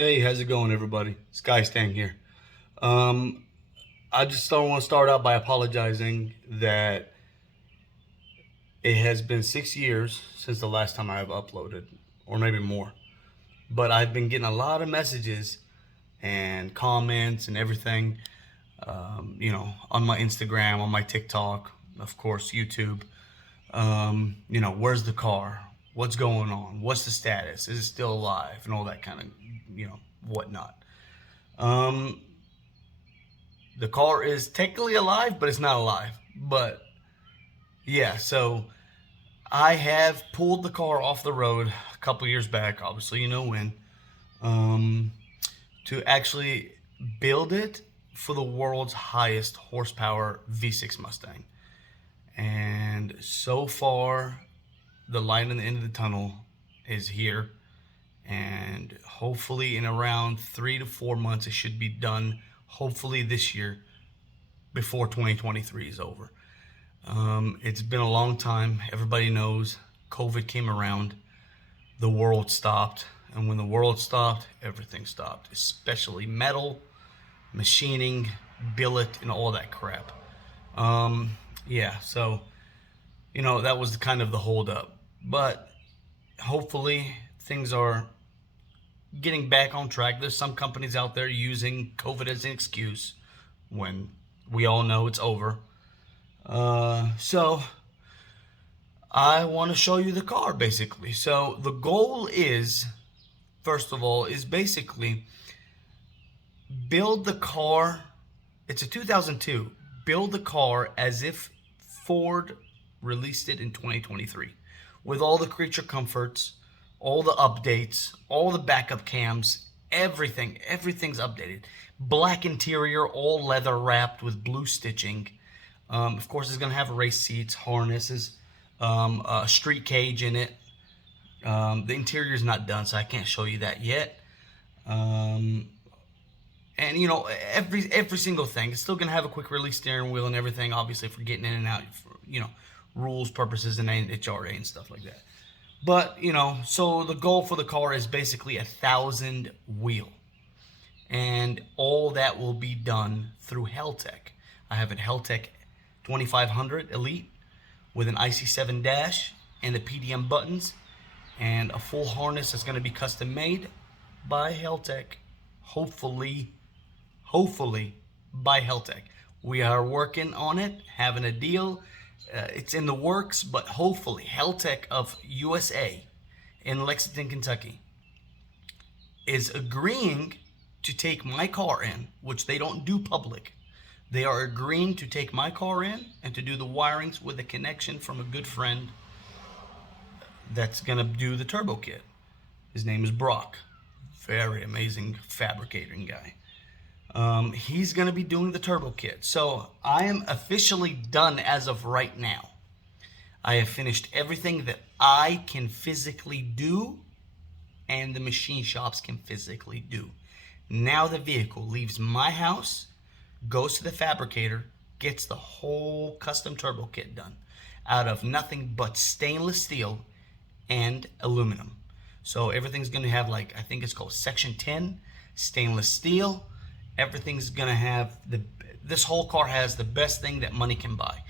Hey, how's it going, everybody? Skystang here. Um, I just don't want to start out by apologizing that it has been 6 years since the last time I have uploaded, or maybe more. But I've been getting a lot of messages and comments and everything, on my Instagram, on my TikTok, of course, YouTube. Where's the car? What's going on? What's the status? Is it still alive? And all that kind of, whatnot. Um, The car is technically alive, but it's not alive. But yeah, so I have pulled the car off the road a couple years back, obviously, you know when, um, to actually build it for the world's highest horsepower V6 Mustang. And so far, the light in the end of the tunnel is here. And hopefully, in around 3 to 4 months, it should be done. Hopefully, this year before 2023 is over. It's been a long time. Everybody knows COVID came around, the world stopped. And when the world stopped, everything stopped, especially metal, machining, billet, and all that crap. Yeah, so, that was kind of the holdup. But hopefully, things are getting back on track. There's some companies out there using COVID as an excuse when we all know it's over. So I want to show you the car basically. So the goal is, first of all, is basically build the car. It's a 2002. Build the car as if Ford released it in 2023 with all the creature comforts, all the updates, all the backup cams, everything's updated. Black interior, all leather wrapped with blue stitching. Of course, it's going to have race seats, harnesses, a street cage in it. The interior is not done, so I can't show you that yet. And every single thing. It's still going to have a quick release steering wheel and everything, obviously, for getting in and out, for, rules, purposes, and HRA and stuff like that. But, so the goal for the car is basically 1,000 wheel. And all that will be done through Heltec. I have a Heltec 2500 Elite with an IC7 dash and the PDM buttons and a full harness that's going to be custom made by Heltec. Hopefully by Heltec. We are working on it, having a deal. It's in the works, but hopefully Heltec of USA in Lexington, Kentucky is agreeing to take my car in, which they don't do public. They are agreeing to take my car in and to do the wirings with a connection from a good friend that's going to do the turbo kit. His name is Brock. Very amazing fabricating guy. He's going to be doing the turbo kit. So I am officially done as of right now. I have finished everything that I can physically do and the machine shops can physically do. Now the vehicle leaves my house, goes to the fabricator, gets the whole custom turbo kit done out of nothing but stainless steel and aluminum. So everything's going to have, like, I think it's called Section 10 stainless steel. Everything's going to have this whole car has the best thing that money can buy.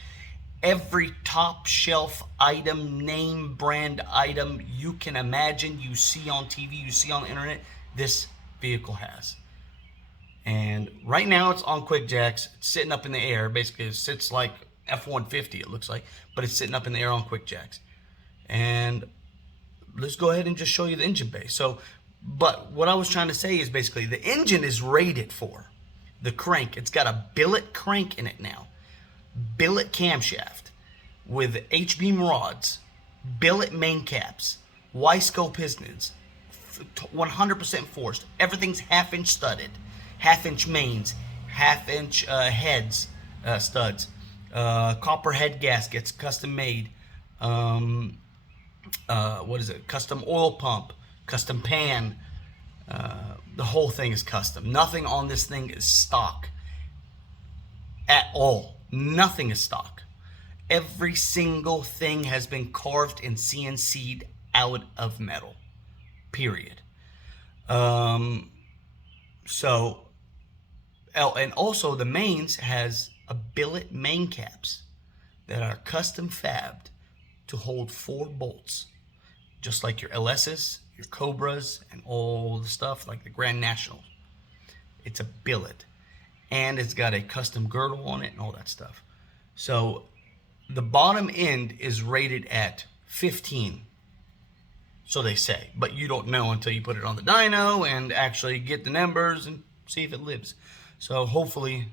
Every top shelf item, name brand item you can imagine, you see on TV, you see on the internet, this vehicle has. And right now it's on quick jacks. It's sitting up in the air. Basically, it sits like F-150, it looks like, but it's sitting up in the air on quick jacks. And let's go ahead and just show you the engine bay. So, but what I was trying to say is basically the engine is rated for the crank. It's got a billet crank in it now. Billet camshaft with H-beam rods, billet main caps, Wiseco pistons, 100% forced. Everything's half-inch studded, half-inch mains, half-inch heads, studs, copper head gaskets, custom made. Custom oil pump, custom pan. The whole thing is custom. Nothing on this thing is stock at all. Nothing is stock. Every single thing has been carved and CNC'd out of metal. Period. So, oh, and also the mains has a billet main caps that are custom fabbed to hold 4 bolts, just like your LS's, your Cobras, and all the stuff like the Grand National. It's a billet, and it's got a custom girdle on it and all that stuff. So the bottom end is rated at 15, so they say, but you don't know until you put it on the dyno and actually get the numbers and see if it lives. So hopefully,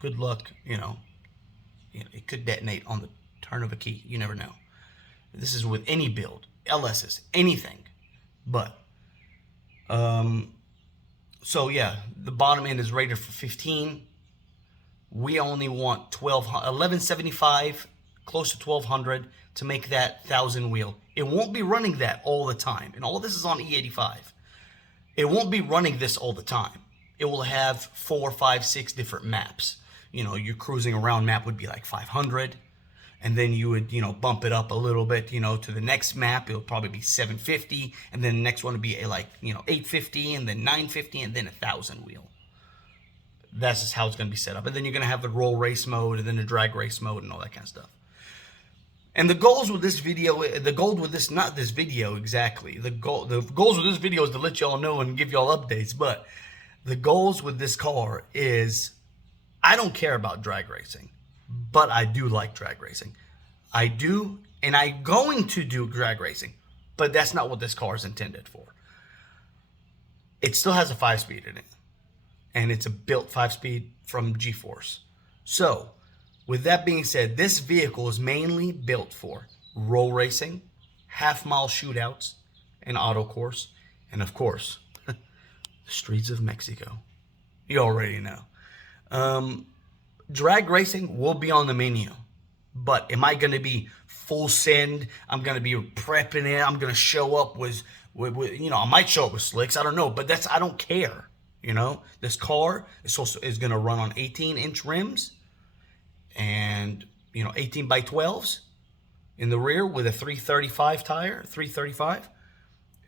good luck, it could detonate on the turn of a key. You never know. This is with any build, LS's, anything. But, so yeah, the bottom end is rated for 15. We only want 1175, close to 1200 to make that 1000 wheel. It won't be running that all the time. And all this is on E85. It won't be running this all the time. It will have 4, 5, 6 different maps. Your cruising around map would be like 500. And then you would, bump it up a little bit, to the next map. It'll probably be 750. And then the next one would be 850, and then 950, and then 1000 wheel. That's just how it's going to be set up. And then you're going to have the roll race mode, and then the drag race mode, and all that kind of stuff. And the goals with this video, not this video exactly. The goals with this video is to let y'all know and give y'all updates. But the goals with this car is, I don't care about drag racing, but I do like drag racing. I do, and I'm going to do drag racing, but that's not what this car is intended for. It still has a 5-speed in it, and it's a built 5-speed from G-Force. So, with that being said, this vehicle is mainly built for roll racing, half-mile shootouts, and autocourse, and of course, the streets of Mexico. You already know. Drag racing will be on the menu, but am I going to be full send? I'm going to be prepping it. I'm going to show up with I might show up with slicks. I don't know, but I don't care. This car is going to run on 18-inch rims and 18 by 12s in the rear with a 335 tire, 335,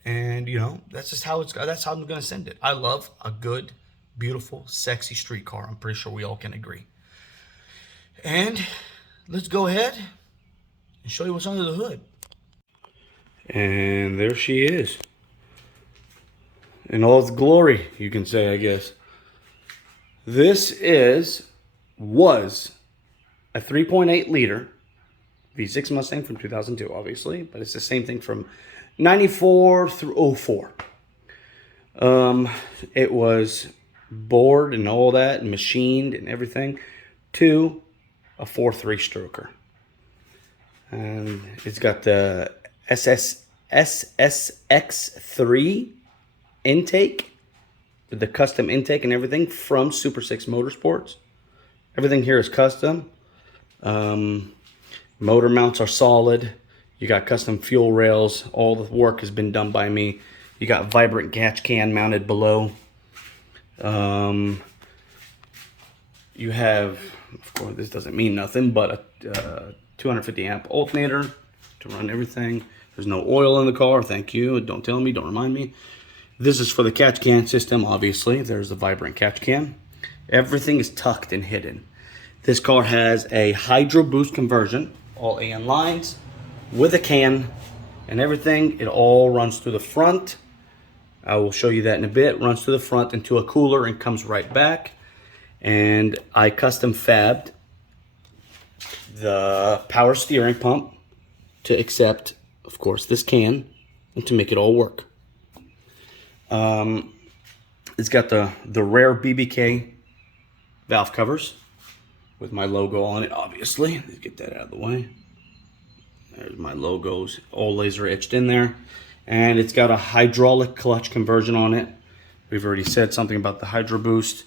and that's just how that's how I'm going to send it. I love a good, beautiful, sexy street car. I'm pretty sure we all can agree. And let's go ahead and show you what's under the hood. And there she is. In all its glory, you can say, I guess. This was a 3.8 liter V6 Mustang from 2002, obviously, but it's the same thing from 94 through 04. It was bored and all that, and machined and everything, to a 4.3 stroker. And it's got the SSX3 intake, with the custom intake and everything from Super 6 Motorsports. Everything here is custom. Motor mounts are solid. You got custom fuel rails. All the work has been done by me. You got vibrant catch can mounted below. You have, of course, this doesn't mean nothing, but a 250 amp alternator to run everything. There's no oil in the car. Thank you. Don't tell me. Don't remind me. This is for the catch can system, obviously. There's the vibrant catch can. Everything is tucked and hidden. This car has a hydro boost conversion, all AN lines, with a can and everything. It all runs through the front. I will show you that in a bit. Runs through the front into a cooler and comes right back. And I custom fabbed the power steering pump to accept, of course, this can and to make it all work. It's got the rare BBK valve covers with my logo on it, obviously. Let's get that out of the way. There's my logos, all laser etched in there. And it's got a hydraulic clutch conversion on it. We've already said something about the Hydro Boost.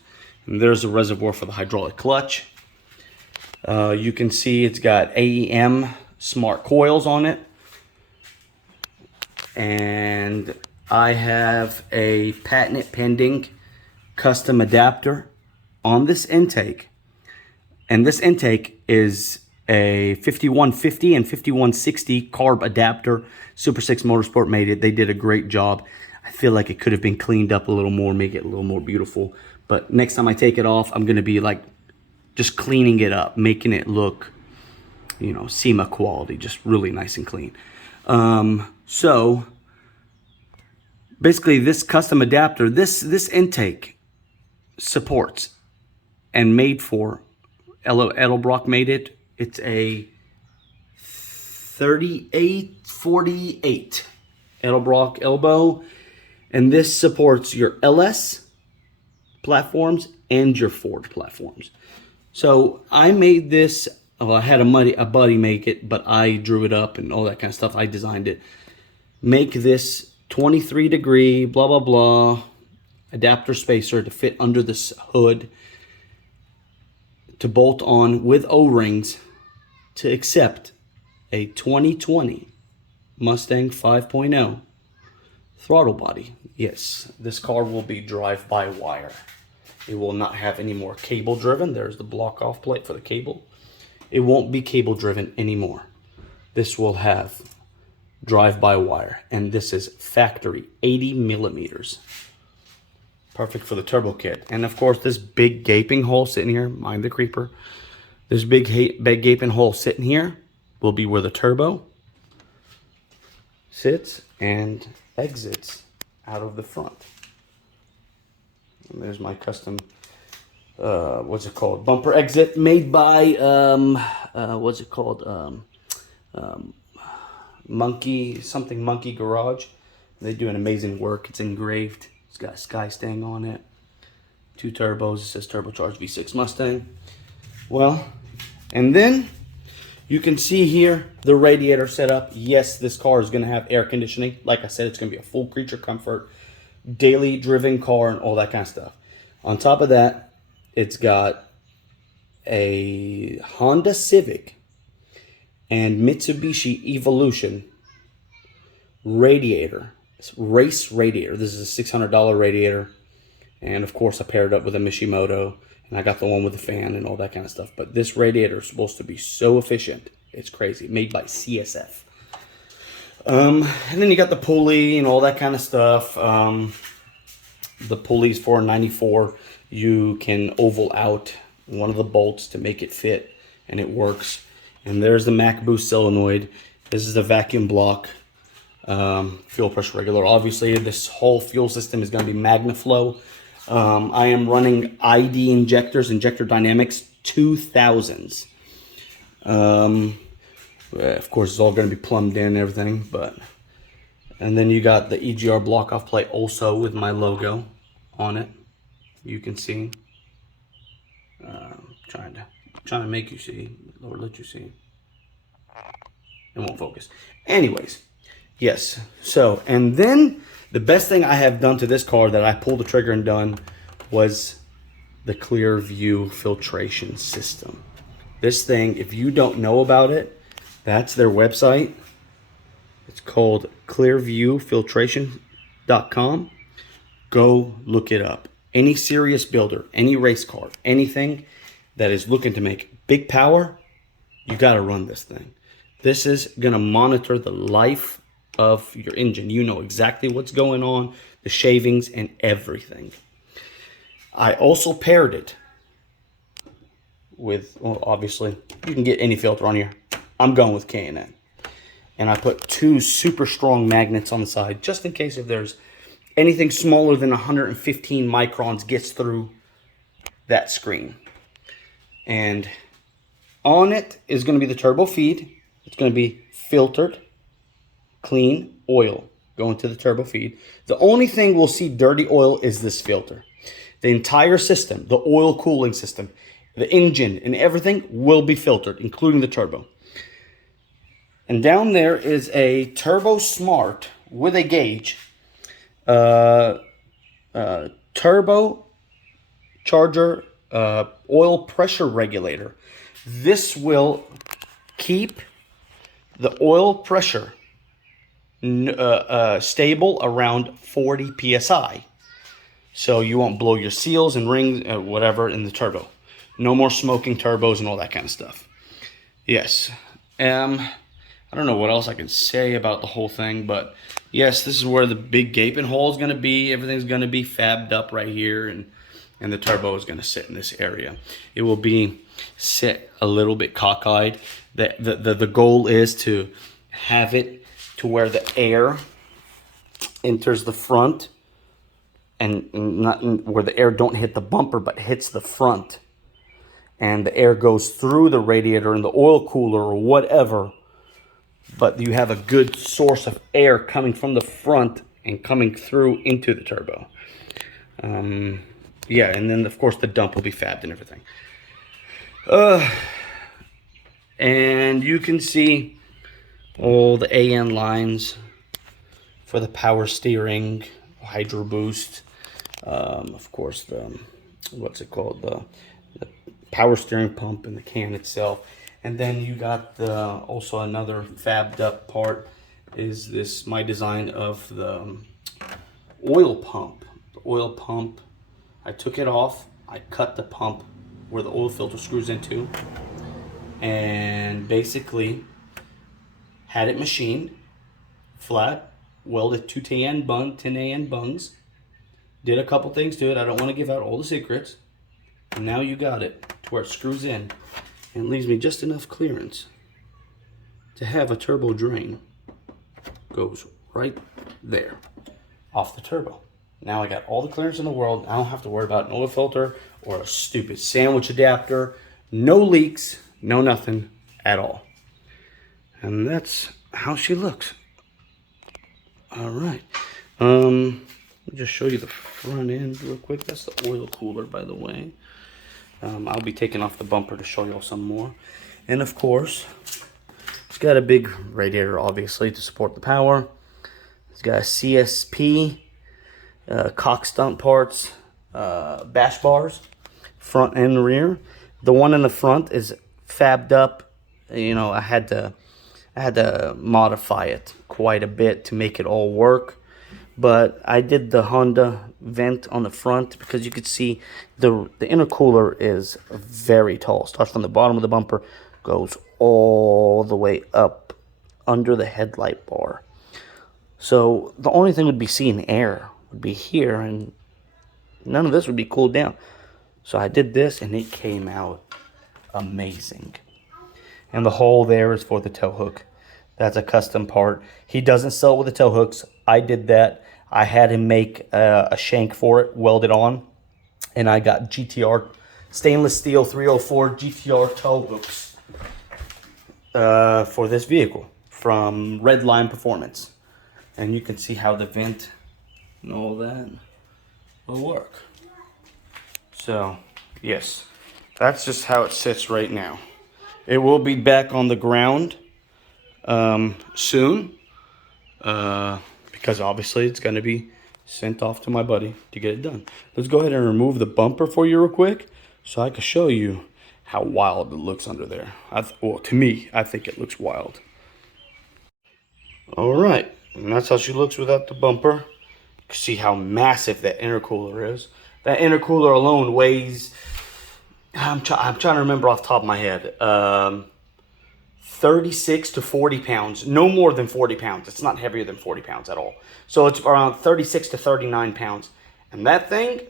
And there's the reservoir for the hydraulic clutch. You can see it's got AEM smart coils on it. And I have a patent pending custom adapter on this intake. And this intake is a 5150 and 5160 carb adapter. Super 6 Motorsport made it. They did a great job. I feel like it could have been cleaned up a little more, make it a little more beautiful. But next time I take it off, I'm going to be like just cleaning it up, making it look, you know, SEMA quality, just really nice and clean. So basically this custom adapter, this intake supports and made for, Edelbrock made it. It's a 3848 Edelbrock elbow, and this supports your LS platforms and your Ford platforms. So I made this, well, I had a buddy make it, but I drew it up and all that kind of stuff. I designed it. Make this 23 degree, blah, blah, blah, adapter spacer to fit under this hood, to bolt on with O-rings to accept a 2020 Mustang 5.0 throttle body. Yes, this car will be drive-by-wire. It will not have any more cable driven. There's the block-off plate for the cable. It won't be cable driven anymore. This will have drive-by-wire, and this is factory 80 millimeters. Perfect for the turbo kit. And of course, this big gaping hole sitting here, mind the creeper. This big gaping hole sitting here will be where the turbo sits and exits out of the front. And there's my custom, what's it called? Bumper exit made by, what's it called? Monkey Garage. They do an amazing work. It's engraved. It's got a Skystang on it. 2 turbos. It says turbocharged V6 Mustang. Well, and then you can see here the radiator setup. Yes, this car is going to have air conditioning. Like I said, it's going to be a full creature comfort, daily driven car and all that kind of stuff. On top of that, it's got a Honda Civic and Mitsubishi Evolution radiator. It's race radiator. This is a $600 radiator. And of course I paired it up with a Mishimoto, and I got the one with the fan and all that kind of stuff. But this radiator is supposed to be so efficient. It's crazy. Made by CSF. And then you got the pulley and all that kind of stuff. The pulley's for 94. You can oval out one of the bolts to make it fit, and it works. And there's the Mac Boost solenoid. This is the vacuum block. Fuel pressure regulator. Obviously, this whole fuel system is going to be MagnaFlow. I am running ID injectors, Injector Dynamics 2000s. Of course, it's all going to be plumbed in and everything. And then you got the EGR block-off plate also with my logo on it. You can see. Trying to make you see, or let you see. It won't focus. Anyways. Yes, so, and then the best thing I have done to this car that I pulled the trigger and done was the clear view filtration system. This thing, if you don't know about it, that's their website. It's called clearviewfiltration.com. Go look it up. Any serious builder, any race car, anything that is looking to make big power, you got to run this thing. This is going to monitor the life of your engine. You know exactly what's going on, the shavings and everything. I also paired it with, well, obviously you can get any filter on here. I'm going with K&N. And I put 2 super strong magnets on the side just in case if there's anything smaller than 115 microns gets through that screen. And on it is going to be the turbo feed. It's going to be filtered clean oil going to the turbo feed. The only thing we'll see dirty oil is this filter. The entire system, the oil cooling system, the engine and everything will be filtered, including the turbo. And down there is a Turbo Smart with a gauge, turbo charger, oil pressure regulator. This will keep the oil pressure stable around 40 psi, so you won't blow your seals and rings, whatever, in the turbo. No more smoking turbos and all that kind of stuff. Yes. I don't know what else I can say about the whole thing, but yes, this is where the big gaping hole is going to be. Everything's going to be fabbed up right here, and the turbo is going to sit in this area. It will be set a little bit cockeyed. The goal is to have it to where the air enters the front, and not where the air don't hit the bumper but hits the front, and the air goes through the radiator and the oil cooler or whatever, but you have a good source of air coming from the front and coming through into the turbo. Yeah, and then of course the dump will be fabbed and everything. And you can see all the AN lines for the power steering, hydro boost, of course the, what's it called, the power steering pump and the can itself. And then you got the, also another fabbed up part is this, my design of the oil pump. The oil pump, I took it off, I cut the pump where the oil filter screws into, and basically had it machined flat, welded two 10 AN bungs, did a couple things to it. I don't want to give out all the secrets. And now you got it to where it screws in and leaves me just enough clearance to have a turbo drain goes right there off the turbo. Now I got all the clearance in the world. I don't have to worry about an oil filter or a stupid sandwich adapter. No leaks, no nothing at all. And that's how she looks. All right. Let me just show you the front end real quick. That's the oil cooler, by the way. I'll be taking off the bumper to show you all some more. And of course, it's got a big radiator, obviously, to support the power. It's got a CSP, cock stump parts, bash bars, front and rear. The one in the front is fabbed up. You know, I had to modify it quite a bit to make it all work. But I did the Honda vent on the front because you could see the intercooler is very tall. Starts from the bottom of the bumper, goes all the way up under the headlight bar. So the only thing would be seeing air would be here, and none of this would be cooled down. So I did this, and it came out amazing. And the hole there is for the tow hook. That's a custom part. He doesn't sell it with the tow hooks. I did that. I had him make a shank for it, welded on. And I got GTR, stainless steel 304 GTR tow hooks for this vehicle from Redline Performance. And you can see how the vent and all that will work. So, yes, that's just how it sits right now. It will be back on the ground soon, because obviously it's going to be sent off to my buddy to get it done. Let's go ahead and remove the bumper for you real quick so I can show you how wild it looks under there. Well, to me, I think it looks wild. All right, and that's how she looks without the bumper. You can see how massive that intercooler is. That intercooler alone weighs, I'm trying to remember off the top of my head, 36 to 40 pounds, no more than 40 pounds. It's not heavier than 40 pounds at all. So it's around 36 to 39 pounds. And that thing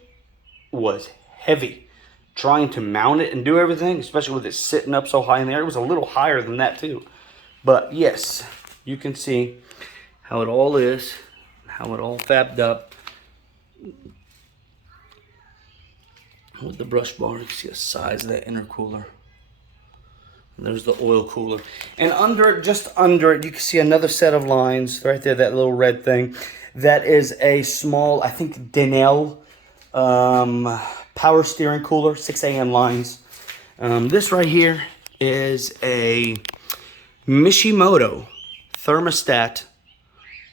was heavy. Trying to mount it and do everything, especially with it sitting up so high in there. It was a little higher than that too. But yes, you can see how it all is, how it all fabbed up. With the brush bar, you can see the size of that intercooler. And there's the oil cooler. And under it, just under it, you can see another set of lines right there, that little red thing. That is a small, I think, Denel power steering cooler, 6 AM lines. This right here is a Mishimoto thermostat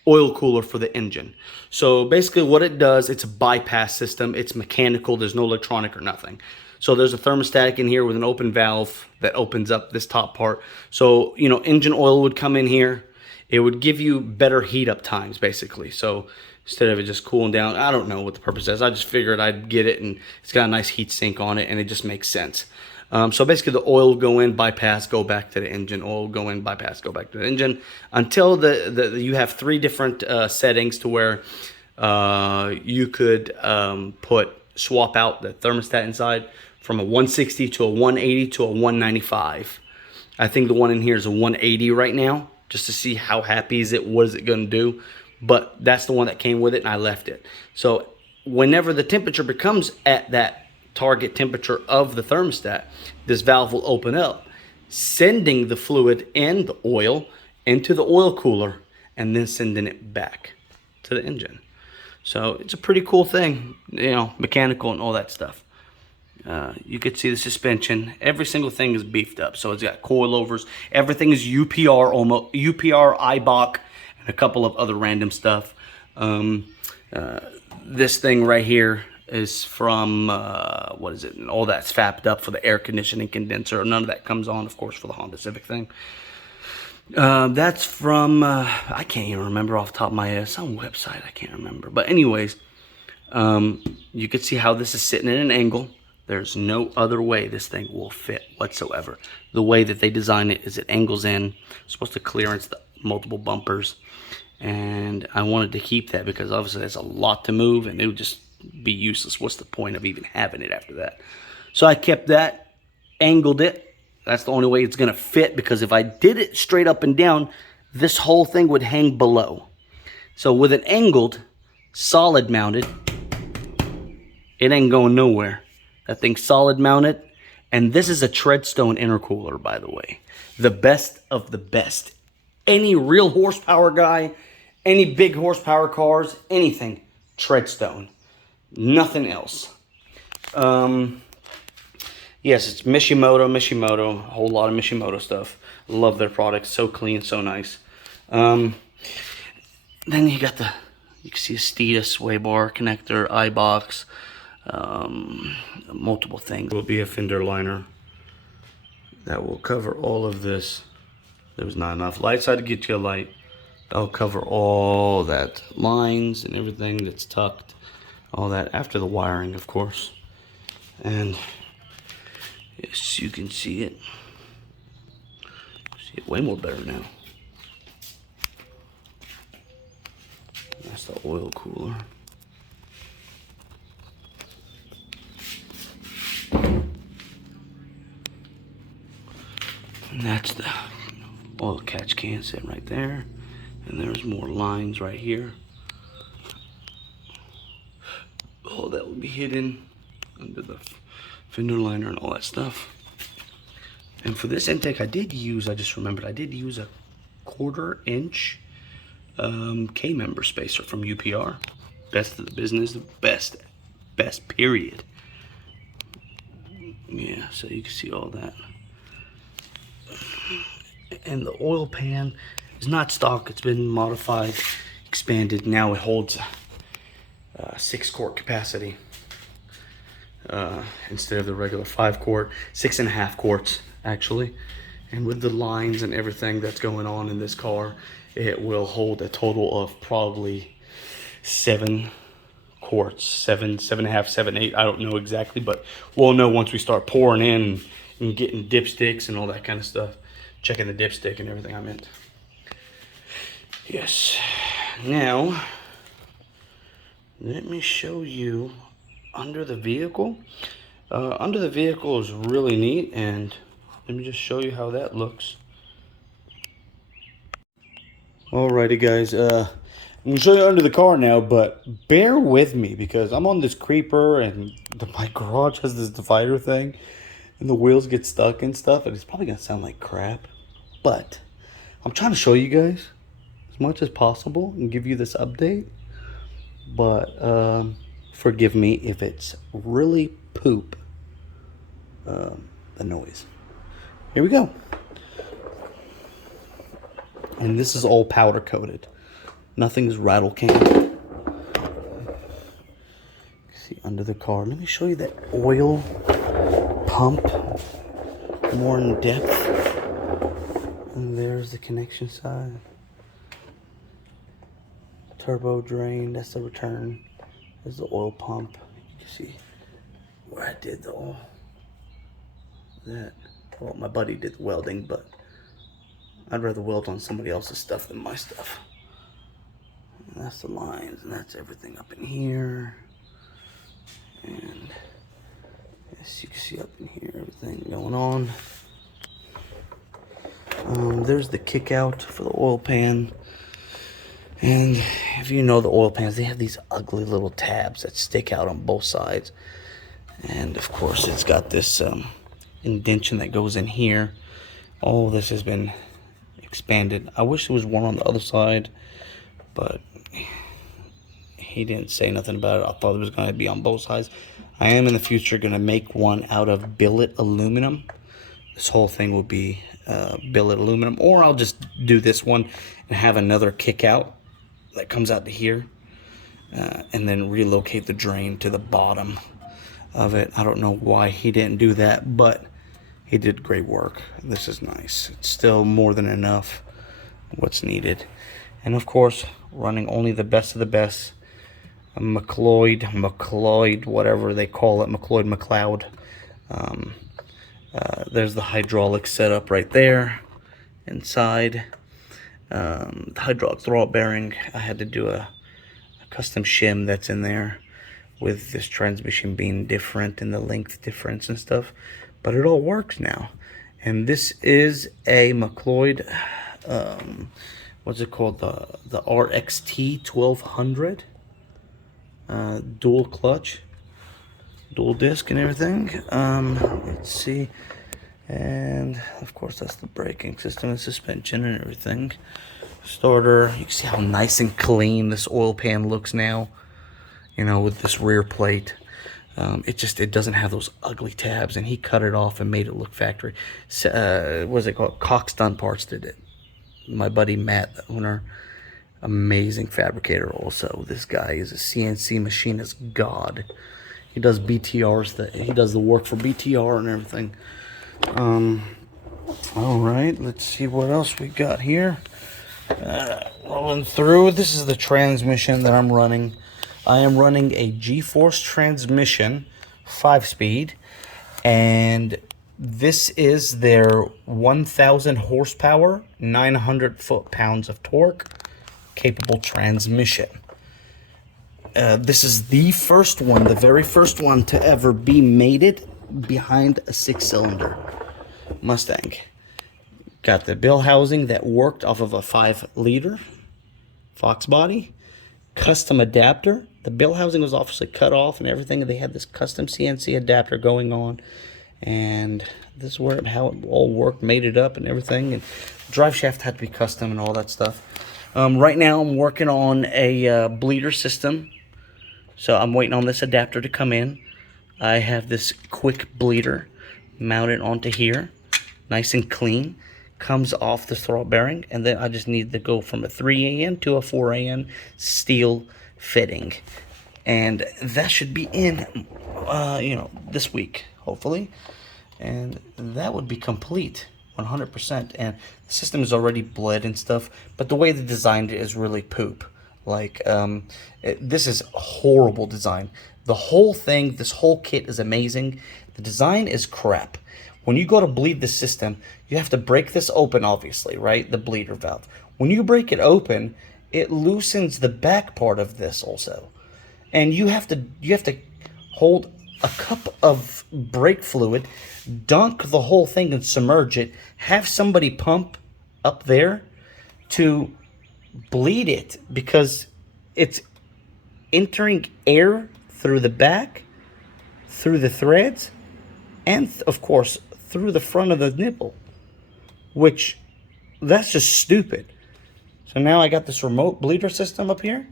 oil cooler for the engine. So basically what it does, it's a bypass system. It's mechanical. There's no electronic or nothing. So there's a thermostatic in here with an open valve that opens up this top part. So, you know, engine oil would come in here. It would give you better heat up times, basically. So instead of it just cooling down. I don't know what the purpose is. I just figured I'd get it, and it's got a nice heat sink on it, and it just makes sense. So basically the oil will go in, bypass, go back to the engine. Oil will go in, bypass, go back to the engine, until you have 3 different settings to where you could swap out the thermostat inside from a 160 to a 180 to a 195. I think the one in here is a 180 right now, just to see how happy is it, what is it going to do. But that's the one that came with it, and I left it. So whenever the temperature becomes at that target temperature of the thermostat, this valve will open up, sending the fluid and the oil into the oil cooler, and then sending it back to the engine. So it's a pretty cool thing, you know, mechanical and all that stuff. You could see the suspension. Every single thing is beefed up. So it's got coilovers. Everything is UPR, almost UPR, IBOC, and a couple of other random stuff. This thing right here is from, what is it? And all that's fapped up for the air conditioning condenser. None of that comes on, of course, for the Honda Civic thing. That's from, I can't even remember off the top of my head. Some website, I can't remember. But anyways, you can see how this is sitting at an angle. There's no other way this thing will fit whatsoever. The way that they design it is it angles in. It's supposed to clearance the multiple bumpers. And I wanted to keep that because obviously that's a lot to move, and it would just be useless. What's the point of even having it after that? So I kept that, angled it. That's the only way it's going to fit, because if I did it straight up and down, this whole thing would hang below. So with it angled, solid mounted, it ain't going nowhere. That thing's solid mounted. And this is a Treadstone intercooler, by the way. The best of the best. Any real horsepower guy, any big horsepower cars, anything, Treadstone. Nothing else. Yes, it's Mishimoto, a whole lot of Mishimoto stuff. Love their products, so clean, so nice. Then you got you can see a Steeda sway bar connector, iBox, multiple things. Will be a fender liner that will cover all of this. There was not enough light, so I had to get you a light. That'll cover all that, lines and everything that's tucked, all that, after the wiring, of course. And yes, you can see it. See it way more better now. That's the oil cooler. And that's the oil catch can sitting right there. And there's more lines right here. Oh, that will be hidden under the fender liner and all that stuff. And for this intake, I just remembered, I did use a 1/4 inch K-member spacer from UPR. Best of the business, best period. Yeah, so you can see all that. And the oil pan is not stock, it's been modified, expanded. Now it holds 6-quart capacity instead of the regular 5-quart, 6.5 quarts actually. And with the lines and everything that's going on in this car, it will hold a total of probably 7 quarts, 7.5, 7, 8. I don't know exactly, but we'll know once we start pouring in and getting dipsticks and all that kind of stuff. Checking the dipstick and everything, I meant. Yes. Now, let me show you under the vehicle. Under the vehicle is really neat, and let me just show you how that looks. Alrighty guys, I'm going to show you under the car now, but bear with me because I'm on this creeper and my garage has this divider thing and the wheels get stuck and stuff, and it's probably going to sound like crap, but I'm trying to show you guys as much as possible and give you this update. But forgive me if it's really poop, the noise. Here we go. And this is all powder coated. Nothing's rattle can. See under the car. Let me show you that oil pump more in depth. And there's the connection side. turbo drain. That's the return. There's the oil pump. You can see where I did the oil. That. Well, my buddy did the welding, but I'd rather weld on somebody else's stuff than my stuff. And that's the lines, and that's everything up in here. And yes, you can see up in here everything going on. There's the kick out for the oil pan. And if you know the oil pans, they have these ugly little tabs that stick out on both sides. And of course, it's got this indentation that goes in here. All this has been expanded. I wish there was one on the other side, but he didn't say nothing about it. I thought it was going to be on both sides. I am in the future going to make one out of billet aluminum. This whole thing will be billet aluminum, or I'll just do this one and have another kick out that comes out to here, and then relocate the drain to the bottom of it. I don't know why he didn't do that, but he did great work. This is nice. It's still more than enough what's needed. And of course, running only the best of the best. A McLeod, whatever they call it, McLeod. There's the hydraulic setup right there inside. The hydraulic throwout bearing, I had to do a custom shim that's in there with this transmission being different and the length difference and stuff, but it all works now. And this is a McLeod, what's it called, the RXT 1200, dual clutch, dual disc and everything. Let's see. And of course, that's the braking system and suspension and everything. Starter, you can see how nice and clean this oil pan looks now, you know, with this rear plate. It doesn't have those ugly tabs, and he cut it off and made it look factory. What's it called? Skystang Parts did it. My buddy Matt, the owner, amazing fabricator also. This guy is a CNC machinist god. He does BTRs, he does the work for BTR and everything. All right, let's see what else we got here. Rolling through, this is the transmission that I'm running. I am running a G-Force transmission, 5-speed, and this is their 1,000 horsepower, 900 foot-pounds of torque, capable transmission. This is the first one, the very first one to ever be mated behind a 6-cylinder Mustang. Got the bill housing that worked off of a 5-liter Fox body. Custom adapter. The bill housing was obviously cut off and everything. They had this custom CNC adapter going on. And this is where how it all worked, made it up and everything. And drive shaft had to be custom and all that stuff. Right now I'm working on a bleeder system. So I'm waiting on this adapter to come in. I have this quick bleeder mounted onto here. Nice and clean. Comes off the throwout bearing. And then I just need to go from a 3AN to a 4AN steel fitting. And that should be in, this week, hopefully. And that would be complete, 100%. And the system is already bled and stuff. But the way they designed it is really poop. Like, this is a horrible design. The whole thing, this whole kit is amazing. The design is crap. When you go to bleed the system, you have to break this open, obviously, right? The bleeder valve. When you break it open, it loosens the back part of this also. And you have to hold a cup of brake fluid, dunk the whole thing and submerge it, have somebody pump up there to bleed it, because it's entering air through the back, through the threads, and of course through the front of the nipple, which that's just stupid. So now I got this remote bleeder system up here,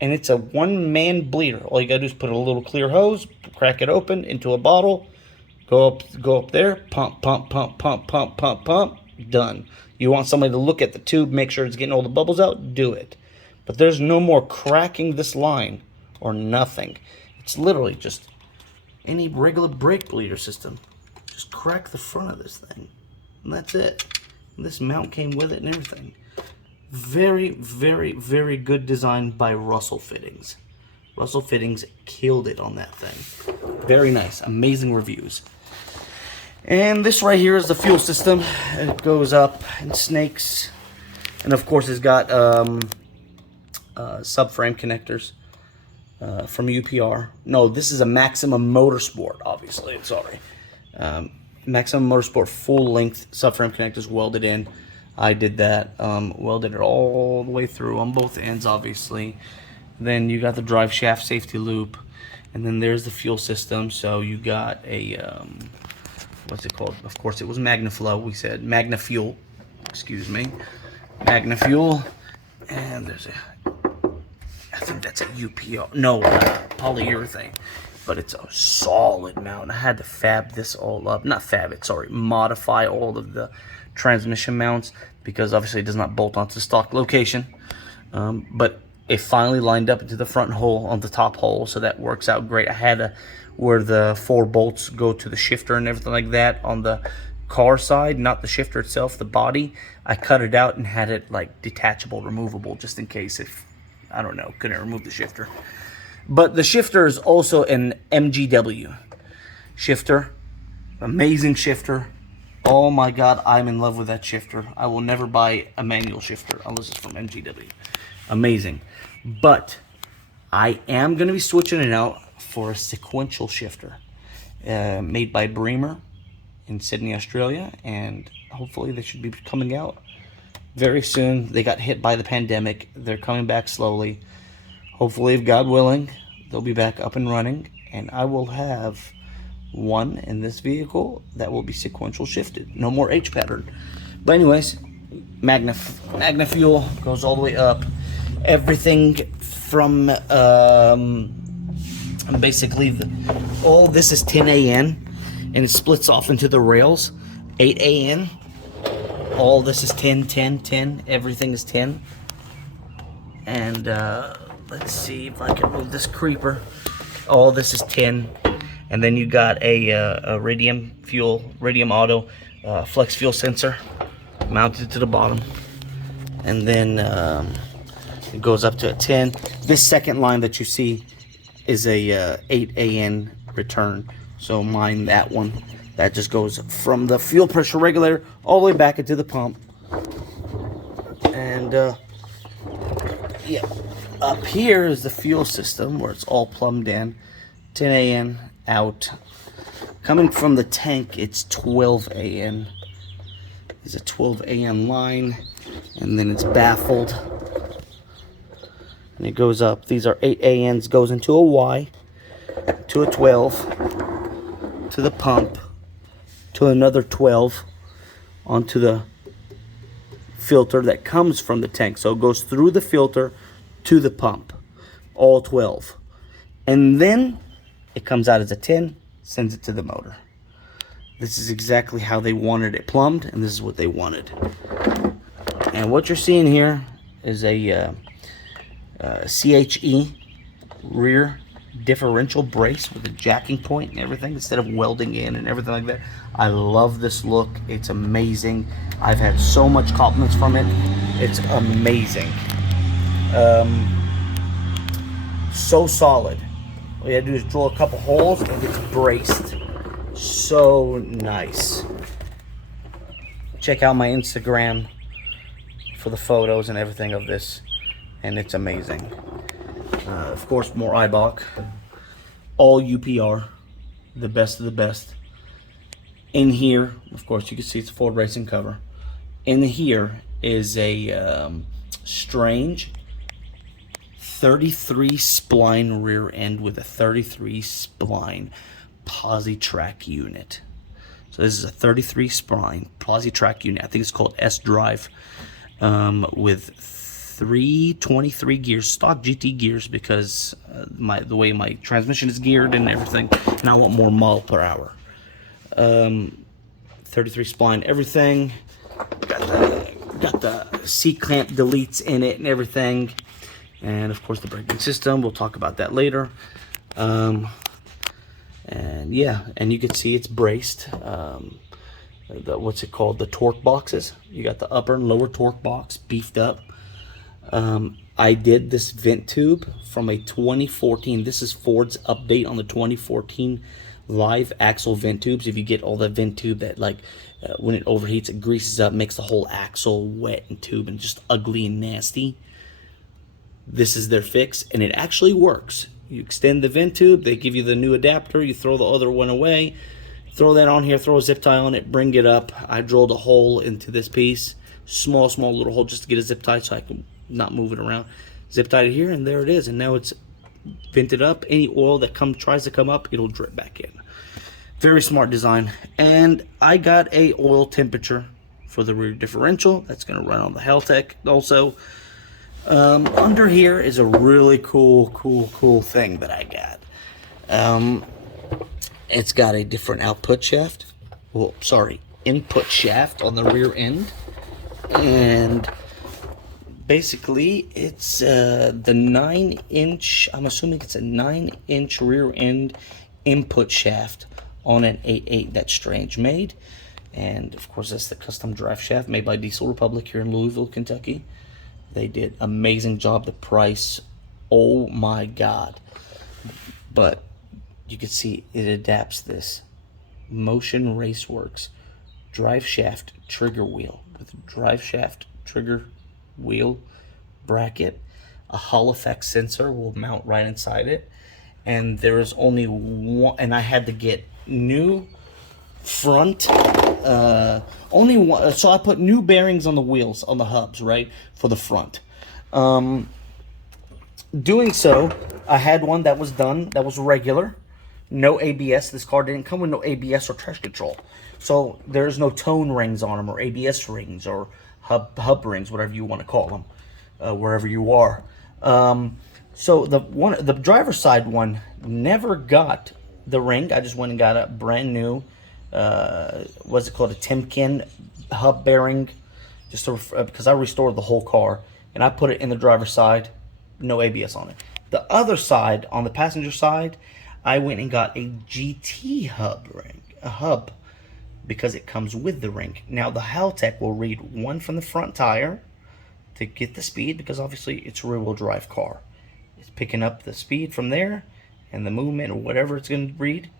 and it's a one-man bleeder. All you gotta do is put a little clear hose, crack it open into a bottle, go up there, pump, pump, pump, pump, pump, pump, pump, done. You want somebody to look at the tube, make sure it's getting all the bubbles out, do it. But there's no more cracking this line or nothing. It's literally just any regular brake bleeder system. Just crack the front of this thing, and that's it. And this mount came with it and everything. Very, very, very good design by Russell Fittings. Russell Fittings killed it on that thing. Very nice. Amazing reviews. And this right here is the fuel system. It goes up and snakes. And of course it's got subframe connectors from UPR. No, this is a Maximum Motorsport, obviously. Sorry. Maximum Motorsport full length subframe connectors welded in. I did that. Welded it all the way through on both ends, obviously. Then you got the drive shaft safety loop. And then there's the fuel system. So you got a... what's it called? Of course, it was MagnaFlow. We said MagnaFuel. Excuse me. MagnaFuel. And there's a... I think that's a UPR. No, polyurethane. But it's a solid mount. I had to fab this all up. Not fab it, sorry. Modify all of the transmission mounts. Because obviously it does not bolt onto the stock location. But it finally lined up into the front hole on the top hole. So that works out great. I had a... where the 4 bolts go to the shifter and everything like that on the car side, not the shifter itself, the body. I cut it out and had it like detachable, removable, just in case if, I don't know, couldn't remove the shifter. But the shifter is also an MGW shifter. Amazing shifter. Oh my God, I'm in love with that shifter. I will never buy a manual shifter unless it's from MGW. Amazing. But I am going to be switching it out for a sequential shifter made by Bremer in Sydney, Australia, and hopefully they should be coming out very soon. They got hit by the pandemic. They're coming back slowly. Hopefully, if God willing, they'll be back up and running, and I will have one in this vehicle that will be sequential shifted. No more H pattern. But anyways, MagnaFuel goes all the way up. Everything from basically all this is 10 AN, and it splits off into the rails. 8 AN. All this is 10, 10, 10. Everything is 10. And let's see if I can move this creeper. All this is 10. And then you got a radium auto flex fuel sensor mounted to the bottom. And then it goes up to a 10. This second line that you see is a 8 AN return. So mind that one. That just goes from the fuel pressure regulator all the way back into the pump. And yeah, up here is the fuel system where it's all plumbed in. 10 AN out. Coming from the tank, it's 12 AN. It's a 12 AN line, and then it's baffled. And it goes up. These are 8 ANs, goes into a Y, to a 12, to the pump, to another 12, onto the filter that comes from the tank. So it goes through the filter to the pump, all 12. And then it comes out as a 10, sends it to the motor. This is exactly how they wanted it plumbed, and this is what they wanted. And what you're seeing here is a CHE rear differential brace with a jacking point and everything instead of welding in and everything like that. I love this look. It's amazing. I've had so much compliments from it. It's amazing. So solid. All you gotta do is drill a couple holes and it's braced. So nice. Check out my Instagram for the photos and everything of this, and it's amazing. Of course, more Eibach. All UPR, the best of the best. In here, of course, you can see it's a Ford Racing cover. In here is a Strange 33 spline rear end with a 33 spline Positrack unit. So this is a 33 spline Positrack unit. I think it's called S Drive, with 323 gears, stock GT gears, because the way my transmission is geared and everything, and I want more mile per hour. 33 spline everything. Got the C-clamp deletes in it and everything. And of course the braking system, we'll talk about that later. And yeah, and you can see it's braced. What's it called? The torque boxes. You got the upper and lower torque box beefed up. I did this vent tube from a 2014. This is Ford's update on the 2014 live axle vent tubes. If you get all the vent tube that when it overheats, it greases up, makes the whole axle wet and tube and just ugly and nasty. This is their fix, and it actually works. You extend the vent tube, they give you the new adapter, you throw the other one away, throw that on here, throw a zip tie on it, bring it up. I drilled a hole into this piece, small little hole just to get a zip tie so I can not move it around. Zip tied it here, and there it is, and now it's vented up. Any oil that tries to come up, it'll drip back in. Very smart design. And I got a oil temperature for the rear differential. That's going to run on the Haltech also. Under here is a really cool thing that I got. It's got a different output shaft. Well, sorry, input shaft on the rear end. And basically, it's the 9-inch, I'm assuming it's a 9-inch rear end input shaft on an 8.8 that Strange made. And of course, that's the custom drive shaft made by Diesel Republic here in Louisville, Kentucky. They did amazing job. The price, oh my God. But you can see it adapts this Motion Raceworks drive shaft trigger wheel with drive shaft trigger wheel bracket. A Hall effect sensor will mount right inside it, and there is only one, and I had to get new front only one, so I put new bearings on the wheels, on the hubs, right, for the front. Doing so, I had one that was done, that was regular, no ABS. This car didn't come with no ABS or traction control, so there's no tone rings on them, or ABS rings, or hub rings, whatever you want to call them, wherever you are. So the driver's side one never got the ring. I just went and got a brand new, what's it called, a Timken hub bearing, just because I restored the whole car, and I put it in the driver's side, no ABS on it. The other side, on the passenger side, I went and got a GT hub ring, a hub, because it comes with the ring. Now the Haltech will read one from the front tire to get the speed, because obviously it's a rear-wheel drive car. It's picking up the speed from there and the movement or whatever it's going to read,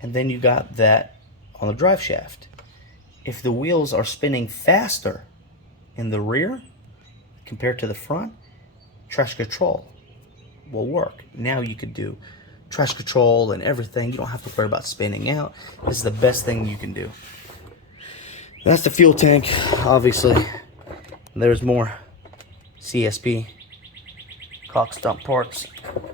and then you got that on the drive shaft. If the wheels are spinning faster in the rear compared to the front, traction control will work. Now you could do traction control and everything. You don't have to worry about spinning out. This is the best thing you can do. That's the fuel tank, obviously. There's more CSP cock stump parts.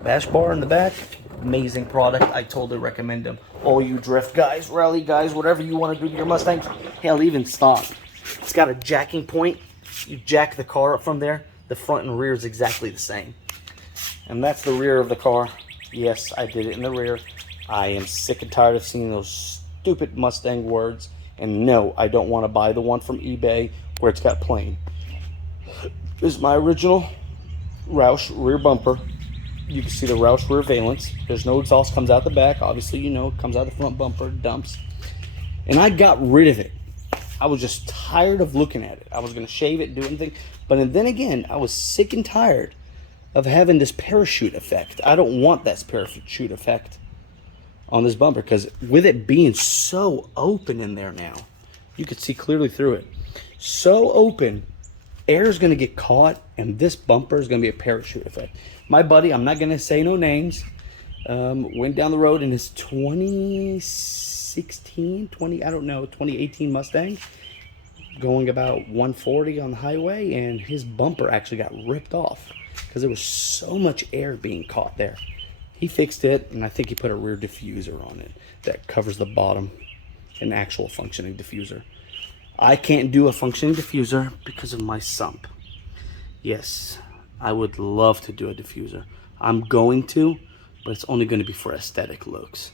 Bash bar in the back, amazing product. I totally recommend them. All you drift guys, rally guys, whatever you want to do to your Mustang. Hell, even stock. It's got a jacking point. You jack the car up from there. The front and rear is exactly the same. And that's the rear of the car. Yes, I did it in the rear. I am sick and tired of seeing those stupid Mustang words. And no, I don't want to buy the one from eBay where it's got plain. This is my original Roush rear bumper. You can see the Roush rear valence. There's no exhaust, comes out the back. Obviously, you know, it comes out the front bumper, dumps. And I got rid of it. I was just tired of looking at it. I was going to shave it, do anything. But then again, I was sick and tired of having this parachute effect. I don't want that parachute effect on this bumper, because with it being so open in there now, you could see clearly through it. So open, air is going to get caught, and this bumper is going to be a parachute effect. My buddy, I'm not going to say no names, went down the road in his 2018 Mustang, going about 140 on the highway, and his bumper actually got ripped off because there was so much air being caught there. He fixed it, and I think he put a rear diffuser on it that covers the bottom, an actual functioning diffuser. I can't do a functioning diffuser because of my sump. Yes, I would love to do a diffuser. I'm going to, but it's only going to be for aesthetic looks.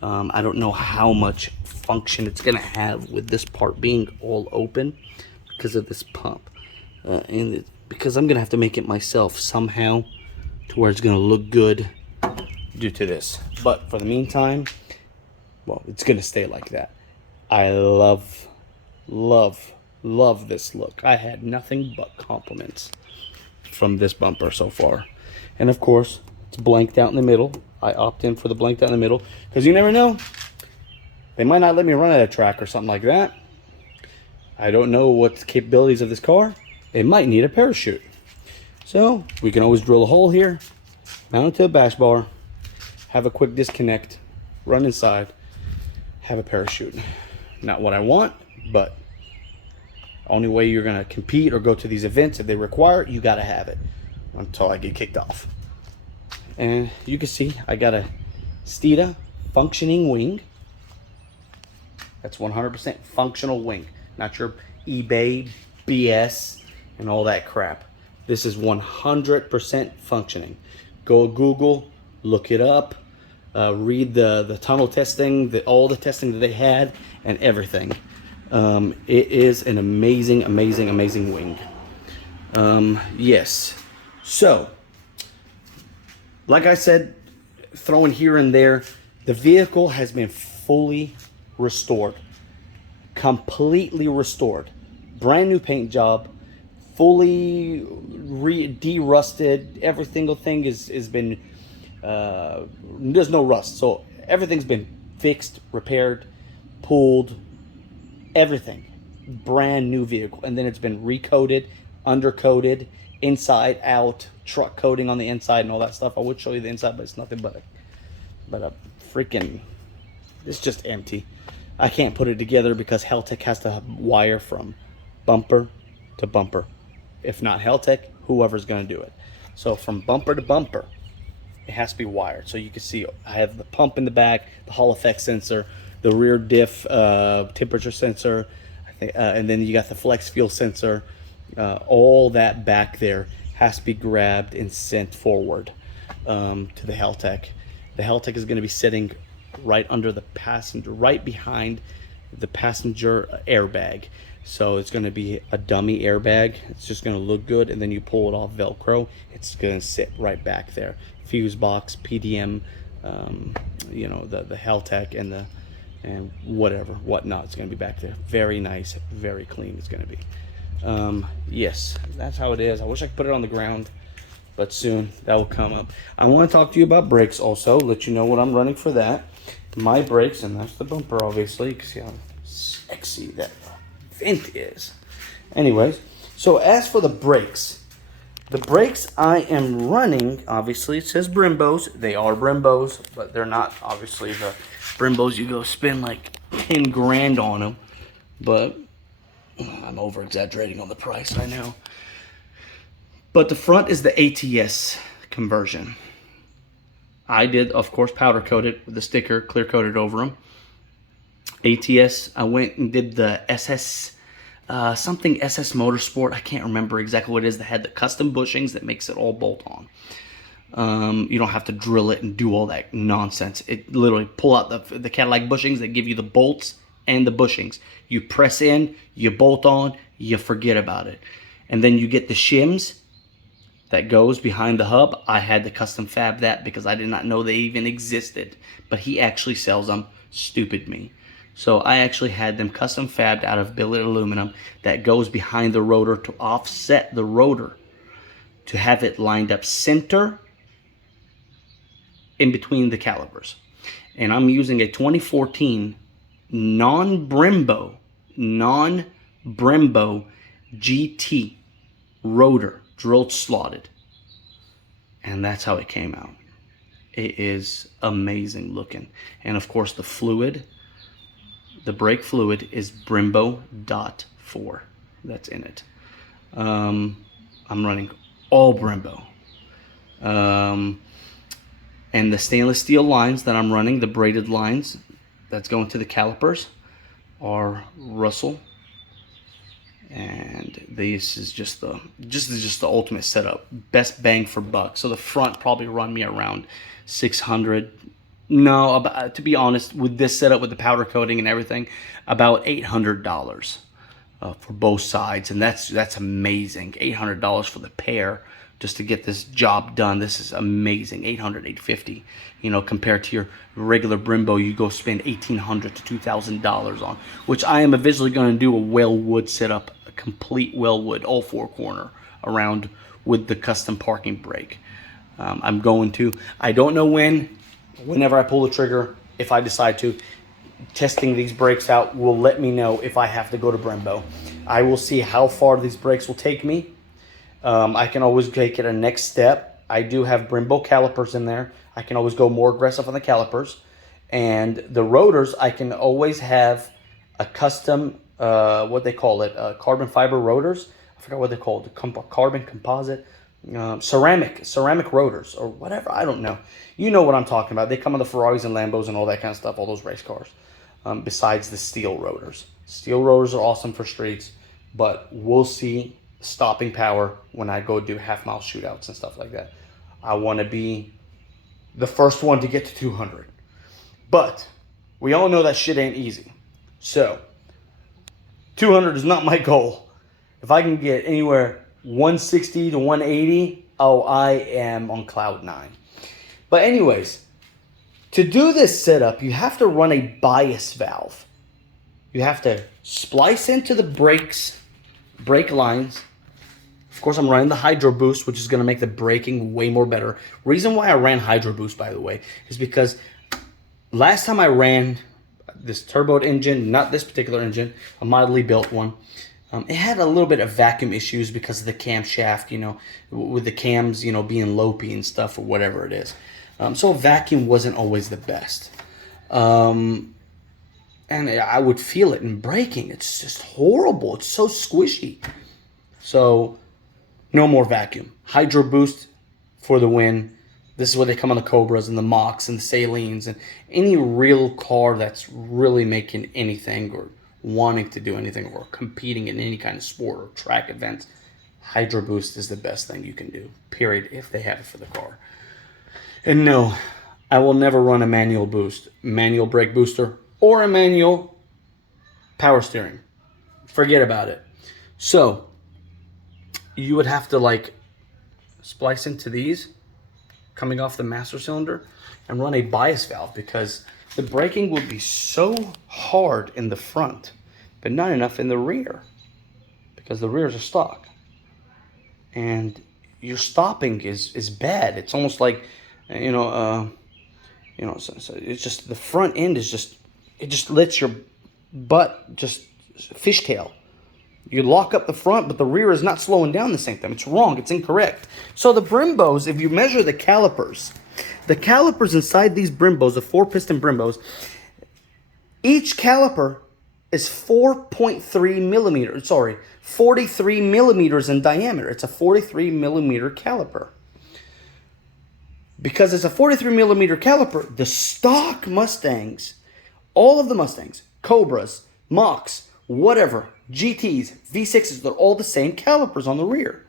I don't know how much function it's going to have with this part being all open because of this pump. Because I'm going to have to make it myself somehow to where it's going to look good due to this. But for the meantime, well, it's going to stay like that. I love this look. I had nothing but compliments from this bumper so far. And of course, it's blanked out in the middle. I opt in for the blanked out in the middle because you never know. They might not let me run at a track or something like that. I don't know what the capabilities of this car. It might need a parachute. So we can always drill a hole here, mount it to a bash bar, have a quick disconnect, run inside, have a parachute. Not what I want, but only way you're gonna compete or go to these events, if they require it, you gotta have it until I get kicked off. And you can see I got a Steeda functioning wing. That's 100% functional wing, not your eBay BS and all that crap. This is 100% functioning. Go Google, look it up, read the tunnel testing, all the testing that they had, and everything. It is an amazing, amazing, amazing wing. Yes. So, like I said, throwing here and there, the vehicle has been fully restored, completely restored, brand new paint job, fully de-rusted. Every single thing has been there's no rust, so everything's been fixed, repaired, pulled, everything. Brand new vehicle. And then it's been recoated, undercoated, inside out, truck coating on the inside and all that stuff. I would show you the inside, but it's nothing but a freaking, it's just empty. I can't put it together because Heltec has to wire from bumper to bumper. If not Heltec, whoever's going to do it. So from bumper to bumper, it has to be wired. So you can see I have the pump in the back, the Hall effect sensor, the rear diff temperature sensor, and then you got the flex fuel sensor. All that back there has to be grabbed and sent forward to the Heltec. The Heltec is going to be sitting right under the passenger, right behind the passenger airbag. So it's going to be a dummy airbag. It's just going to look good, and then you pull it off Velcro. It's going to sit right back there. Fuse box, PDM, you know, the Heltec and whatnot. It's going to be back there. Very nice, very clean. It's going to be. Yes, that's how it is. I wish I could put it on the ground, but soon that will come up. I want to talk to you about brakes also. Let you know what I'm running for that. My brakes, and that's the bumper, obviously. You can see how sexy that vent is. Anyways, so as for the brakes I am running, obviously it says Brimbos. They are Brimbos, but they're not obviously the Brimbos you go spend like 10 grand on them. But I'm over exaggerating on the price, I know. But the front is the ATS conversion. I did, of course, powder coated with the sticker, clear coated over them. ATS, I went and did the SS, something SS Motorsport. I can't remember exactly what it is that had the custom bushings that makes it all bolt on. You don't have to drill it and do all that nonsense. It literally pull out the Cadillac bushings that give you the bolts and the bushings. You press in, you bolt on, you forget about it. And then you get the shims that goes behind the hub. I had to custom fab that because I did not know they even existed. But he actually sells them. Stupid me. So I actually had them custom fabbed out of billet aluminum that goes behind the rotor to offset the rotor, to have it lined up center in between the calipers. And I'm using a 2014 non-Brembo GT rotor, drilled slotted. And that's how it came out. It is amazing looking. And of course the fluid, the brake fluid is Brembo .4. That's in it. I'm running all Brembo. And the stainless steel lines that I'm running, the braided lines that's going to the calipers, are Russell. And this is just the ultimate setup, best bang for buck. So the front probably run me around 600. No, about, to be honest, with this setup with the powder coating and everything, about $800 for both sides, and that's amazing. $800 for the pair just to get this job done. This is amazing. $800, $850. You know, compared to your regular Brembo, you go spend $1,800 to $2,000 on, which I am eventually going to do a well wood setup, a complete well wood, all four corner around with the custom parking brake. I'm going to, I don't know whenever I pull the trigger, if I decide to, testing these brakes out will let me know if I have to go to Brembo. I will see how far these brakes will take me. I can always take it a next step. I do have Brembo calipers in there. I can always go more aggressive on the calipers. And the rotors, I can always have a custom, what they call it, carbon fiber rotors. I forgot what they're called, carbon composite, ceramic rotors or whatever. I don't know. You know what I'm talking about. They come on the Ferraris and Lambos and all that kind of stuff, all those race cars. Besides the steel rotors. Steel rotors are awesome for streets, but we'll see stopping power when I go do half-mile shootouts and stuff like that. I want to be the first one to get to 200. But we all know that shit ain't easy. So 200 is not my goal. If I can get anywhere 160 to 180, oh, I am on cloud 9. But anyways, to do this setup, you have to run a bias valve. You have to splice into the brake lines. Of course, I'm running the Hydro Boost, which is going to make the braking way more better. Reason why I ran Hydro Boost, by the way, is because last time I ran this turbo engine, not this particular engine, a mildly built one, it had a little bit of vacuum issues because of the camshaft, you know, with the cams, you know, being lopey and stuff or whatever it is. So vacuum wasn't always the best. And I would feel it in braking. It's just horrible. It's so squishy. So no more vacuum. Hydro Boost for the win. This is where they come on the Cobras and the Machs and the Salines and any real car that's really making anything or wanting to do anything or competing in any kind of sport or track events. Hydro Boost is the best thing you can do, period, if they have it for the car. And no, I will never run a manual boost, manual brake booster, or a manual power steering. Forget about it. So you would have to like splice into these coming off the master cylinder and run a bias valve because the braking would be so hard in the front, but not enough in the rear because the rears are stock. And your stopping is bad. It's almost like, so it's just the front end is just, it just lets your butt just fishtail. You lock up the front, but the rear is not slowing down the same time. It's wrong. It's incorrect. So the Brembos, if you measure the calipers inside these Brembos, the 4-piston Brembos, each caliper is 43 millimeters in diameter. It's a 43 millimeter caliper. Because it's a 43 millimeter caliper, the stock Mustangs, all of the Mustangs, Cobras, Machs, whatever, GTs, V6s, they're all the same calipers on the rear.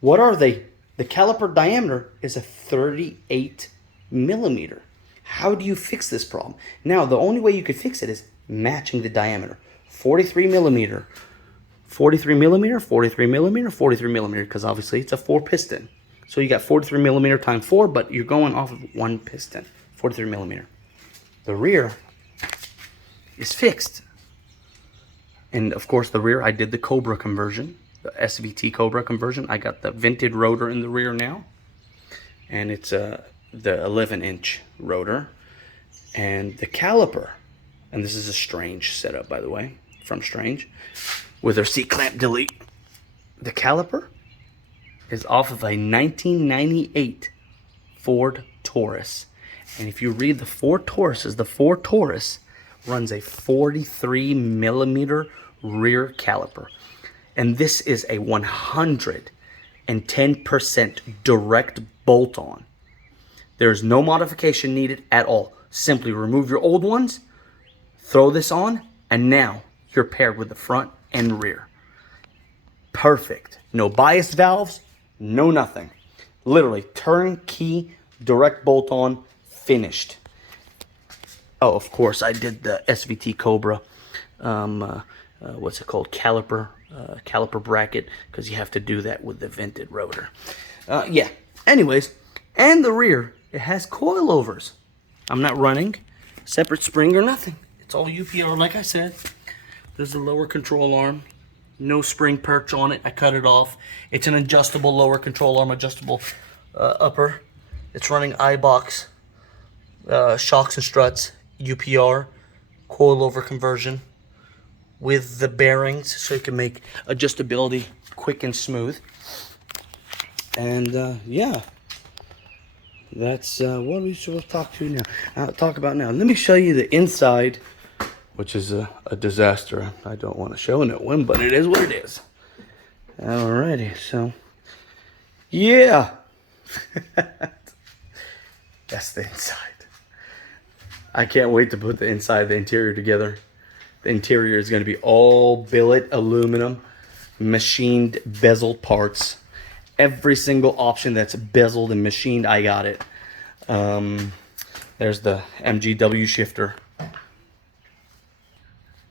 What are they? The caliper diameter is a 38 millimeter. How do you fix this problem? Now, the only way you could fix it is matching the diameter. 43 millimeter, 43 millimeter, 43 millimeter, 43 millimeter, because obviously it's a 4-piston. So you got 43 millimeter times 4, but you're going off of 1 piston, 43 millimeter. The rear is fixed. And of course the rear, I did the Cobra conversion, the SVT Cobra conversion. I got the vented rotor in the rear now. And it's the 11-inch rotor. And the caliper, and this is a Strange setup, by the way, from Strange, with their seat clamp delete. The caliper is off of a 1998 Ford Taurus. And if you read the Ford Tauruses, the Ford Taurus runs a 43 millimeter rear caliper. And this is a 110% direct bolt-on. There's no modification needed at all. Simply remove your old ones, throw this on, and now you're paired with the front and rear. Perfect. No bias valves, no nothing. Literally turnkey, direct bolt-on, finished. Oh, of course, I did the SVT Cobra, what's it called, caliper bracket, because you have to do that with the vented rotor. Yeah, anyways, and the rear, it has coilovers. I'm not running separate spring or nothing. It's all UPR, like I said. There's a lower control arm, No spring perch on it. I cut it off. It's an adjustable lower control arm, adjustable upper. It's running iBox, shocks and struts, UPR, coilover conversion with the bearings, so you can make adjustability quick and smooth. And yeah, that's what we should talk about now. Let me show you the inside, which is a disaster. I don't want to show no one, but it is what it is. Alrighty, so yeah, that's the inside. I can't wait to put the inside, the interior together. The interior is going to be all billet aluminum, machined bezel parts. Every single option that's bezeled and machined, I got it. There's the MGW shifter.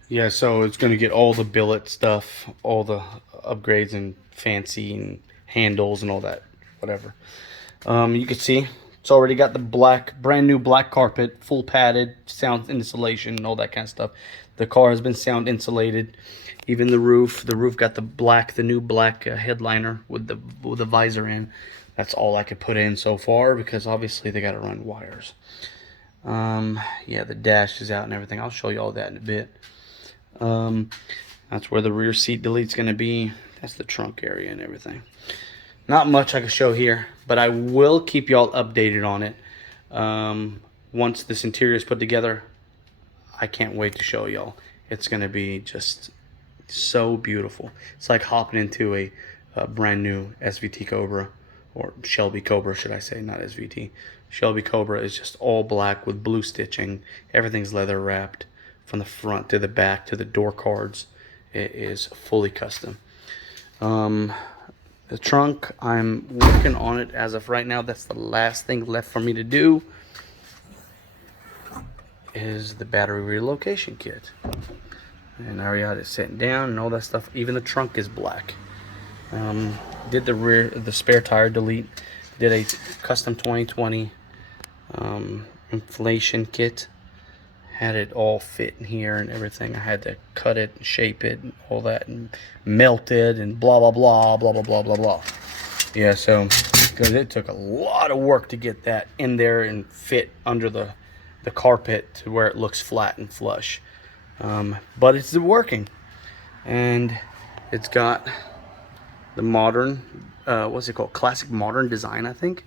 Yeah, so it's going to get all the billet stuff, all the upgrades and fancy and handles and all that, whatever. You can see it's already got the brand new black carpet, full padded, sound insulation, and all that kind of stuff. The car has been sound insulated. Even the roof got the new black headliner with the visor in. That's all I could put in so far because obviously they got to run wires. Yeah, the dash is out and everything. I'll show you all that in a bit. That's where the rear seat delete's going to be. That's the trunk area and everything. Not much I can show here, but I will keep y'all updated on it. Once this interior is put together, I can't wait to show y'all. It's going to be just so beautiful. It's like hopping into a brand new SVT Cobra, or Shelby Cobra, should I say, not SVT. Shelby Cobra is just all black with blue stitching. Everything's leather wrapped from the front to the back to the door cards. It is fully custom. The trunk, I'm working on it as of right now. That's the last thing left for me to do, is the battery relocation kit. And I already had it sitting down and all that stuff. Even the trunk is black. Did the spare tire delete. Did a custom 2020 inflation kit. Had it all fit in here and everything. I had to cut it and shape it and all that and melt it and blah blah blah blah blah blah blah blah. Yeah, so because it took a lot of work to get that in there and fit under the carpet to where it looks flat and flush. But it's working, and it's got the modern, what's it called? Classic modern design, I think.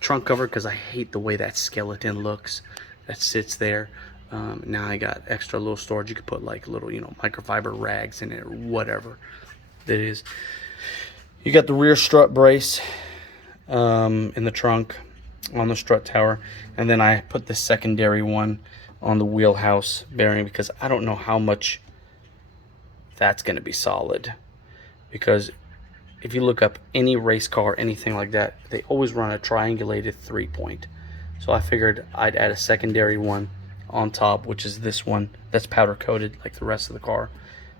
Trunk cover, because I hate the way that skeleton looks. That sits there. Now I got extra little storage. You could put like little, microfiber rags in it or whatever that is. You got the rear strut brace in the trunk on the strut tower, and then I put the secondary one on the wheelhouse bearing because I don't know how much that's going to be solid. Because if you look up any race car, anything like that, they always run a triangulated 3-point. So I figured I'd add a secondary one on top, which is this one that's powder coated like the rest of the car,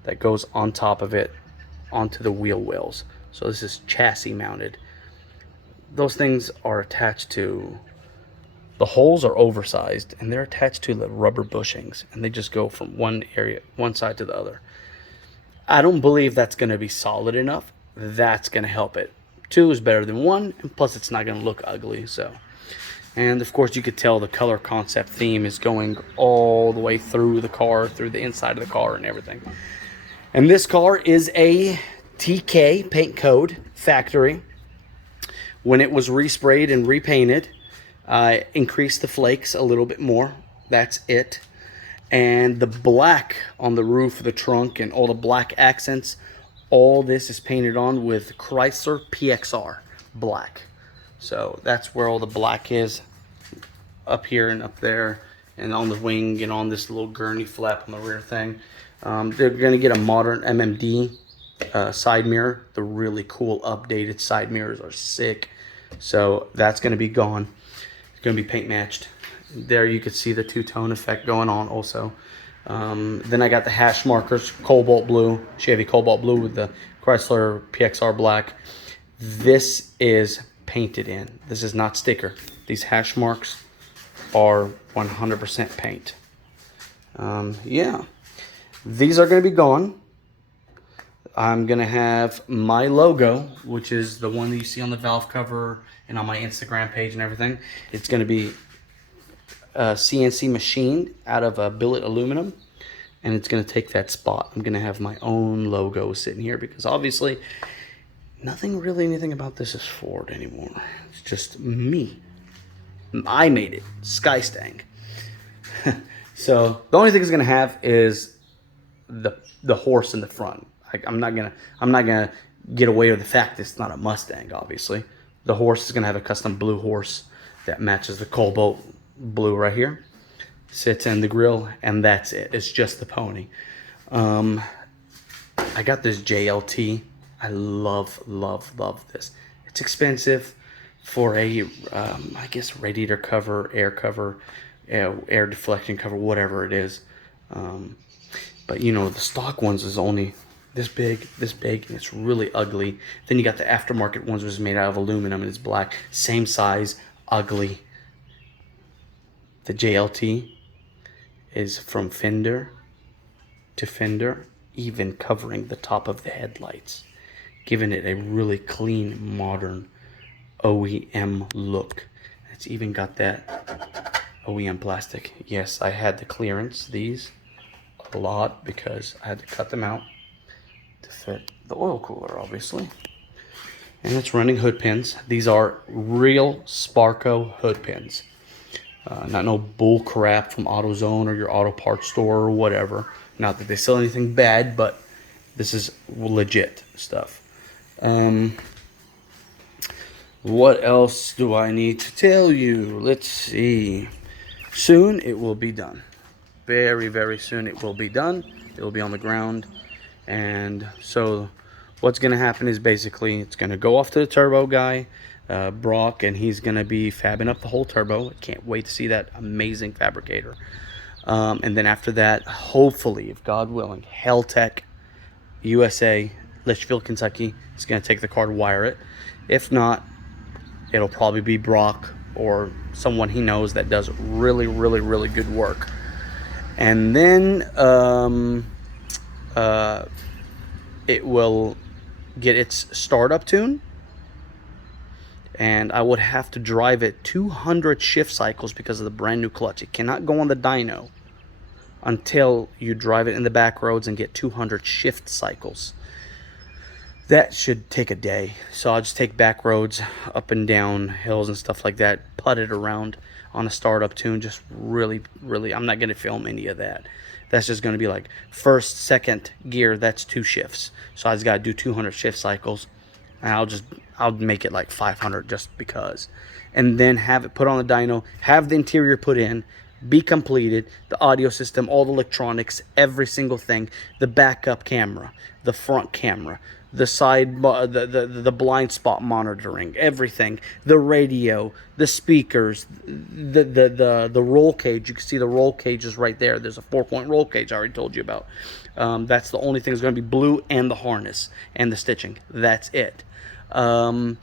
that goes on top of it onto the wheel wells. So this is chassis mounted. Those things are attached to, the holes are oversized and they're attached to the rubber bushings, and they just go from one side to the other. I don't believe that's going to be solid enough. That's going to help it. 2 is better than 1, and plus it's not going to look ugly. So, and of course you could tell the color concept theme is going all the way through the car, through the inside of the car and everything. And this car is a TK paint code factory. When it was resprayed and repainted, increased the flakes a little bit more. That's it. And the black on the roof of the trunk and all the black accents, all this is painted on with Chrysler PXR black. So that's where all the black is, up here and up there, and on the wing and on this little gurney flap on the rear thing. They're going to get a modern MMD side mirror. The really cool updated side mirrors are sick. So that's going to be gone. It's going to be paint matched. There you can see the two-tone effect going on also. Then I got the hash markers, cobalt blue, Chevy cobalt blue with the Chrysler PXR black. This is painted in. This is not sticker. These hash marks are 100% paint. Yeah, these are going to be gone. I'm going to have my logo, which is the one that you see on the valve cover and on my Instagram page and everything. It's going to be CNC machined out of billet aluminum, and it's going to take that spot. I'm going to have my own logo sitting here because obviously anything about this is Ford anymore. It's just me. I made it. Skystang. So the only thing it's going to have is the horse in the front. I'm not gonna get away with the fact that it's not a Mustang. Obviously, the horse is gonna have a custom blue horse that matches the cobalt blue right here. Sits in the grill, and that's it. It's just the pony. I got this JLT. I love this. It's expensive for a I guess radiator cover, air cover, air deflection cover, whatever it is. But you know, the stock ones is only this big, and it's really ugly. Then you got the aftermarket ones, which is made out of aluminum and it's black. Same size, ugly. The JLT is from fender to fender, even covering the top of the headlights, giving it a really clean, modern OEM look. It's even got that OEM plastic. Yes, I had to clearance these a lot because I had to cut them out to fit the oil cooler, obviously. And it's running hood pins. These are real Sparco hood pins. Not no bull crap from AutoZone or your auto parts store or whatever. Not that they sell anything bad, but this is legit stuff. What else do I need to tell you? Let's see. Soon it will be done. Very, very soon it will be done. It will be on the ground. And so what's going to happen is basically it's going to go off to the turbo guy, Brock, and he's going to be fabbing up the whole turbo. I can't wait to see that amazing fabricator. And then after that, hopefully, if God willing, Heltech USA, Litchfield, Kentucky, is going to take the car to wire it. If not, it'll probably be Brock or someone he knows that does really, really, really good work. And then it will get its startup tune, and I would have to drive it 200 shift cycles because of the brand new clutch. It cannot go on the dyno until you drive it in the back roads and get 200 shift cycles. That should take a day. So I'll just take back roads up and down hills and stuff like that, putt it around on a startup tune. Just really, I'm not going to film any of that. That's just going to be like first, second gear. That's 2 shifts. So I just got to do 200 shift cycles. And I'll make it like 500 just because. And then have it put on the dyno, have the interior put in, be completed, the audio system, all the electronics, every single thing, the backup camera, the front camera, the side, the blind spot monitoring, everything, the radio, the speakers, the roll cage. You can see the roll cage is right there. There's a 4-point roll cage I already told you about. That's the only thing that's going to be blue, and the harness and the stitching. That's it. And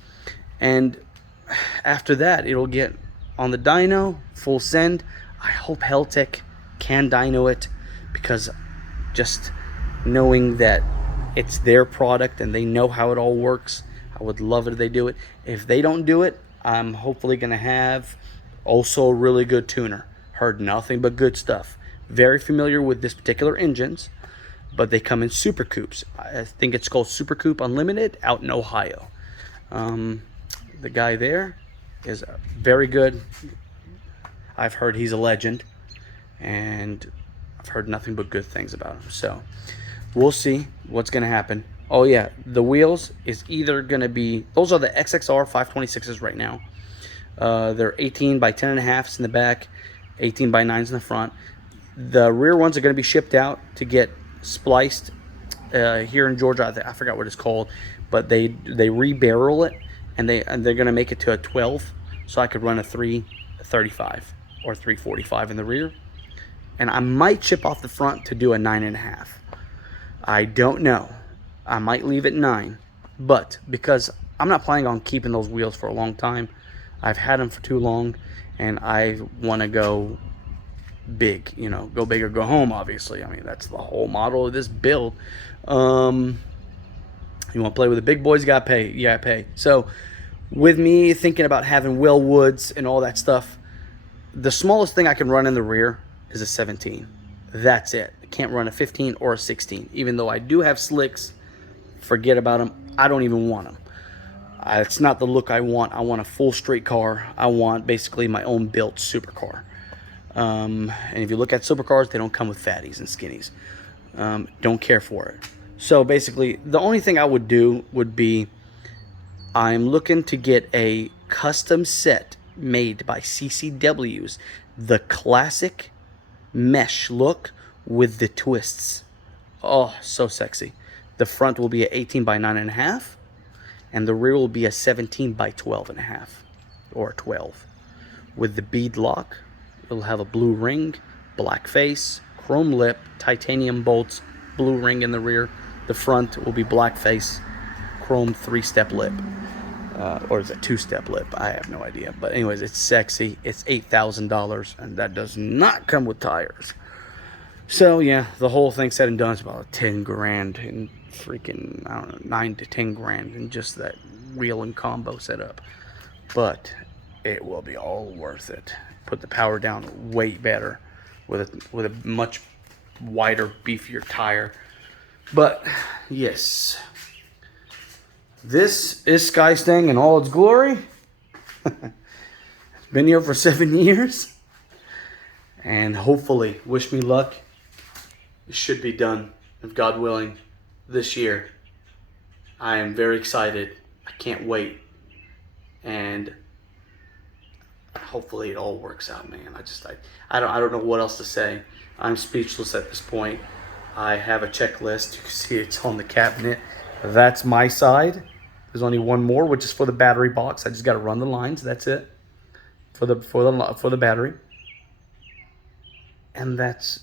after that, it'll get on the dyno, full send. I hope Heltech can dyno it, because just knowing that it's their product and they know how it all works, I would love it if they do it. If they don't do it, I'm hopefully going to have also a really good tuner. Heard nothing but good stuff. Very familiar with this particular engines, but they come in Super Coupes. I think it's called Super Coupe Unlimited out in Ohio. The guy there is very good. I've heard he's a legend, and I've heard nothing but good things about him. So we'll see what's going to happen. Oh yeah, the wheels is either going to be, those are the XXR 526s right now. They're 18 by 10.5s in the back, 18 by 9s in the front. The rear ones are going to be shipped out to get spliced here in Georgia. I forgot what it's called, but they re-barrel it, and they're going to make it to a 12, so I could run a 335 or 345 in the rear. And I might chip off the front to do a 9.5. I don't know. I might leave it 9, but because I'm not planning on keeping those wheels for a long time, I've had them for too long, and I want to go big, go big or go home, obviously. I mean, that's the whole model of this build. You want to play with the big boys, you got to pay. You got to pay. So with me thinking about having Will Woods and all that stuff, the smallest thing I can run in the rear is a 17. That's it. I can't run a 15 or a 16. Even though I do have slicks, forget about them. I don't even want them. It's not the look I want. I want a full straight car. I want basically my own built supercar. And if you look at supercars, they don't come with fatties and skinnies. Don't care for it. So basically, the only thing I would do would be, I'm looking to get a custom set made by CCW's, the classic mesh look with the twists. Oh, so sexy. The front will be a 18 by 9.5, and the rear will be a 17 by 12.5, or 12. With the bead lock, it'll have a blue ring, black face, chrome lip, titanium bolts, blue ring in the rear. The front will be black face, chrome 3-step lip. Or is it 2-step lip? I have no idea. But anyways, it's sexy. It's $8,000, and that does not come with tires. So yeah, the whole thing said and done is about 10 grand and freaking, I don't know, 9 to 10 grand in just that wheel and combo setup. But it will be all worth it. Put the power down way better with a much wider, beefier tire. But yes, this is Skystang in all its glory. It's been here for 7 years. And hopefully, wish me luck, it should be done, if God willing, this year. I am very excited. I can't wait. And hopefully it all works out, man. I don't know what else to say. I'm speechless at this point. I have a checklist. You can see it's on the cabinet. That's my side. There's only one more, which is for the battery box. I just got to run the lines. That's it for the battery. And that's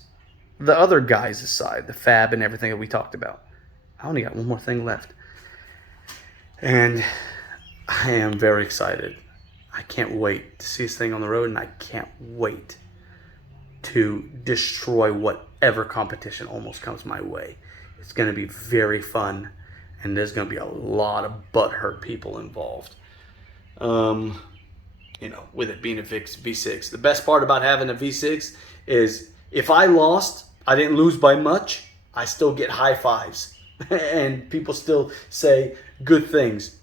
the other guy's side, the fab and everything that we talked about. I only got one more thing left, and I am very excited. I can't wait to see this thing on the road, and I can't wait to destroy whatever competition almost comes my way. It's going to be very fun, and there's going to be a lot of butthurt people involved. With it being a V6. The best part about having a V6 is if I lost, I didn't lose by much, I still get high fives. And people still say good things.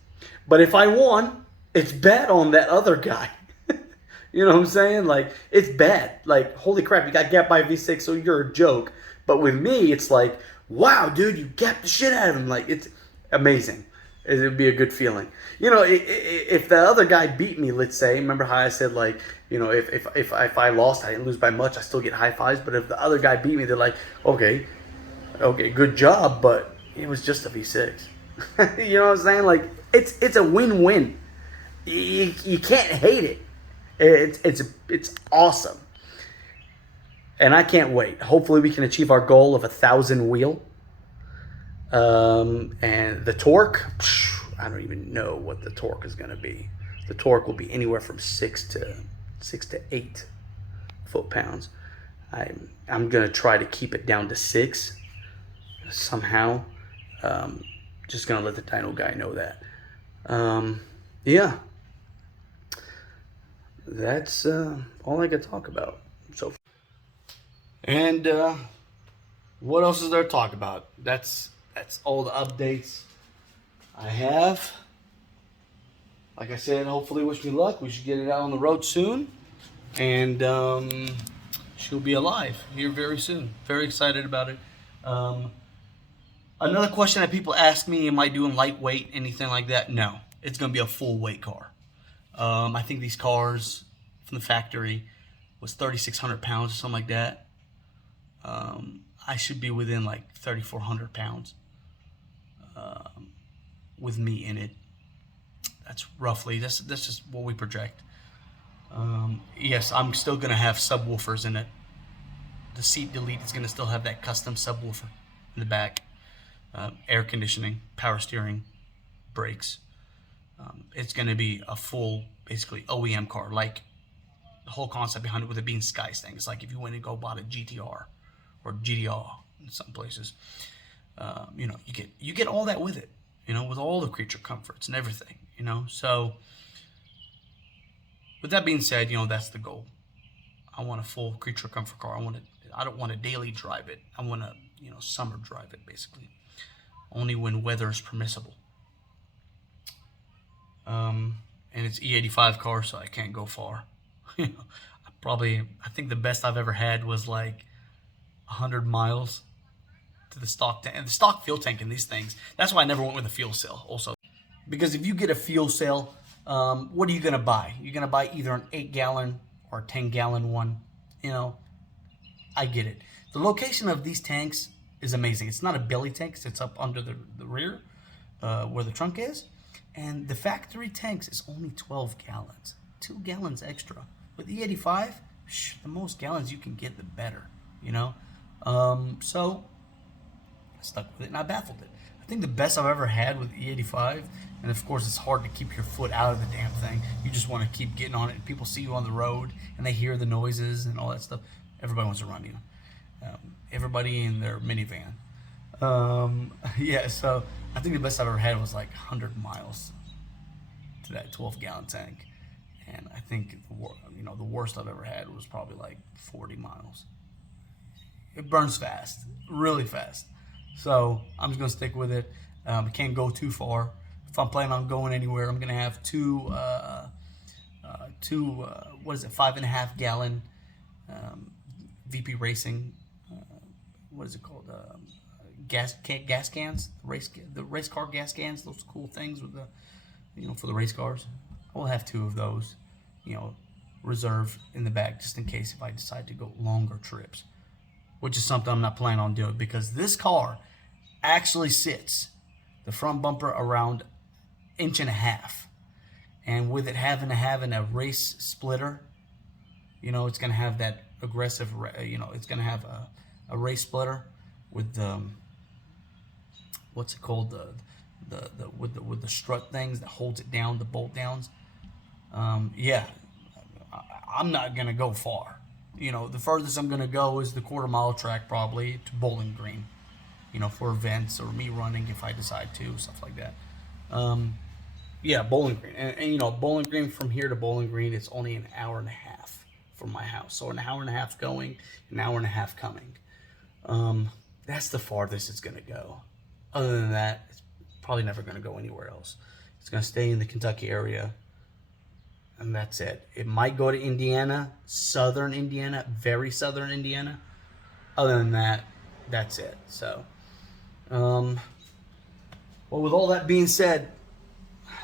But if I won, it's bad on that other guy. You know what I'm saying? Like, it's bad. Like, holy crap, you got gapped by a V6, so you're a joke. But with me, it's like, wow, dude, you gapped the shit out of him. Like, it's amazing. It would be a good feeling. If the other guy beat me, let's say, remember how I said, like, if I lost, I didn't lose by much, I still get high fives. But if the other guy beat me, they're like, okay, good job, but it was just a V6. You know what I'm saying? Like, it's a win-win. You can't hate it. It's awesome. And I can't wait. Hopefully we can achieve our goal of 1,000 wheel. And the torque, I don't even know what the torque is going to be. The torque will be anywhere from 6 to 8 foot-pounds. I'm going to try to keep it down to 6 somehow. Just going to let the dyno guy know that. Yeah. That's all I could talk about so far. And what else is there to talk about? That's all the updates I have. Like I said, hopefully wish me luck. We should get it out on the road soon. And she'll be alive here very soon. Very excited about it. Another question that people ask me, am I doing lightweight, anything like that? No. It's going to be a full weight car. I think these cars from the factory was 3,600 pounds or something like that. I should be within like 3,400 pounds with me in it. That's just what we project. Yes, I'm still going to have subwoofers in it. The seat delete is going to still have that custom subwoofer in the back. Air conditioning, power steering, brakes. It's going to be a full, basically, OEM car. Like, the whole concept behind it with it being Skystang. It's like if you went and go bought a GTR or GDR in some places. You get all that with it. you know, with all the creature comforts and everything, you know. So with that being said, you know, that's the goal. I want a full creature comfort car. I don't want to daily drive it. I want to, you know, summer drive it, basically. Only when weather is permissible. And it's E85 car, so I can't go far. You know, I think the best I've ever had was like 100 miles to the stock tank. And the stock fuel tank in these things, that's why I never went with a fuel cell also. Because if you get a fuel cell, what are you going to buy? You're going to buy either an 8-gallon or a 10-gallon one. You know, I get it. The location of these tanks is amazing. It's not a belly tank. It's up under the rear where the trunk is. And the factory tanks is only 12 gallons. 2 gallons extra. With E85, the most gallons you can get, the better. You know? So, I stuck with it and I baffled it. I think the best I've ever had with E85, and of course it's hard to keep your foot out of the damn thing. You just want to keep getting on it. And people see you on the road and they hear the noises and all that stuff. Everybody wants to run you. Everybody in their minivan. Yeah, so I think the best I've ever had was like 100 miles to that 12-gallon tank. And I think the worst I've ever had was probably like 40 miles. It burns fast, really fast. So I'm just gonna stick with it. I can't go too far. If I'm planning on going anywhere, I'm gonna have two 5.5 gallon VP Racing. What is it called? Gas cans. The race car gas cans. Those cool things with the for the race cars. I will have 2 of those. Reserved in the back just in case if I decide to go longer trips, which is something I'm not planning on doing because this car actually sits the front bumper around 1.5 inches, and with it having a race splitter, it's gonna have that aggressive. It's gonna have a race splitter with the what's it called with the strut things that holds it down, the bolt downs. Yeah, I'm not gonna go far. The furthest I'm gonna go is the quarter-mile track, probably to Bowling Green. For events or me running if I decide to, stuff like that. Yeah, Bowling Green, and Bowling Green, from here to Bowling Green, it's only 1.5 hours from my house. So 1.5 hours going, 1.5 hours coming. That's the farthest it's gonna go. Other than that, it's probably never gonna go anywhere else. It's gonna stay in the Kentucky area. And that's it. It might go to Indiana, southern Indiana, very southern Indiana. Other than that, that's it. So, well, with all that being said,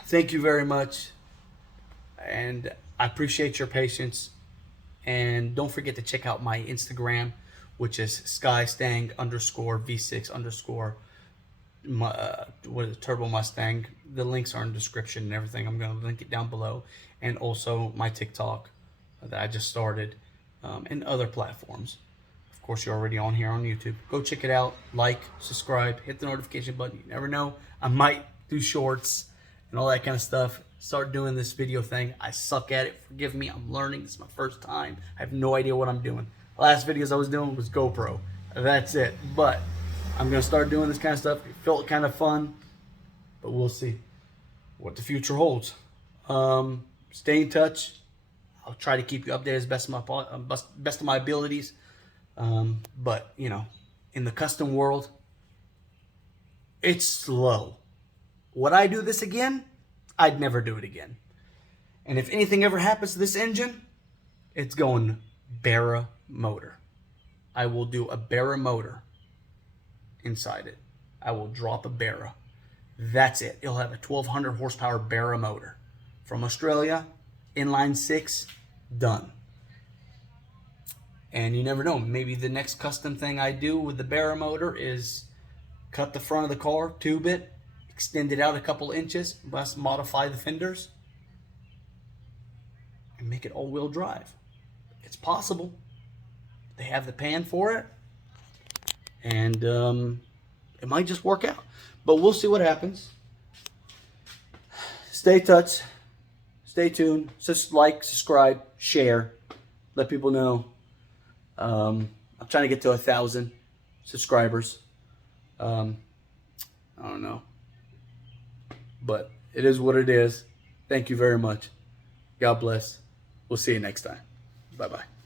thank you very much. And I appreciate your patience. And don't forget to check out my Instagram, which is Skystang _V6 Turbo Mustang. The links are in the description and everything. I'm going to link it down below. And also my TikTok that I just started, and other platforms. Of course, you're already on here on YouTube. Go check it out. Like, subscribe, hit the notification button. You never know. I might do shorts and all that kind of stuff. Start doing this video thing. I suck at it. Forgive me. I'm learning. This is my first time. I have no idea what I'm doing. The last videos I was doing was GoPro. That's it. But I'm going to start doing this kind of stuff. It felt kind of fun. But we'll see what the future holds. Stay in touch. I'll try to keep you updated as best of my abilities. But, in the custom world, it's slow. Would I do this again? I'd never do it again. And if anything ever happens to this engine, it's going Barra motor. I will do a Barra motor inside it. I will drop a Barra. That's it. It'll have a 1,200 horsepower Barra motor. From Australia, inline 6, done. And you never know. Maybe the next custom thing I do with the Barra motor is cut the front of the car, tube it, extend it out a couple inches, modify the fenders, and make it all-wheel drive. It's possible. They have the pan for it. And it might just work out. But we'll see what happens. Stay in touch. Stay tuned. Just like, subscribe, share. Let people know. I'm trying to get to 1,000 subscribers. I don't know. but it is what it is. Thank you very much. God bless. We'll see you next time. Bye-bye.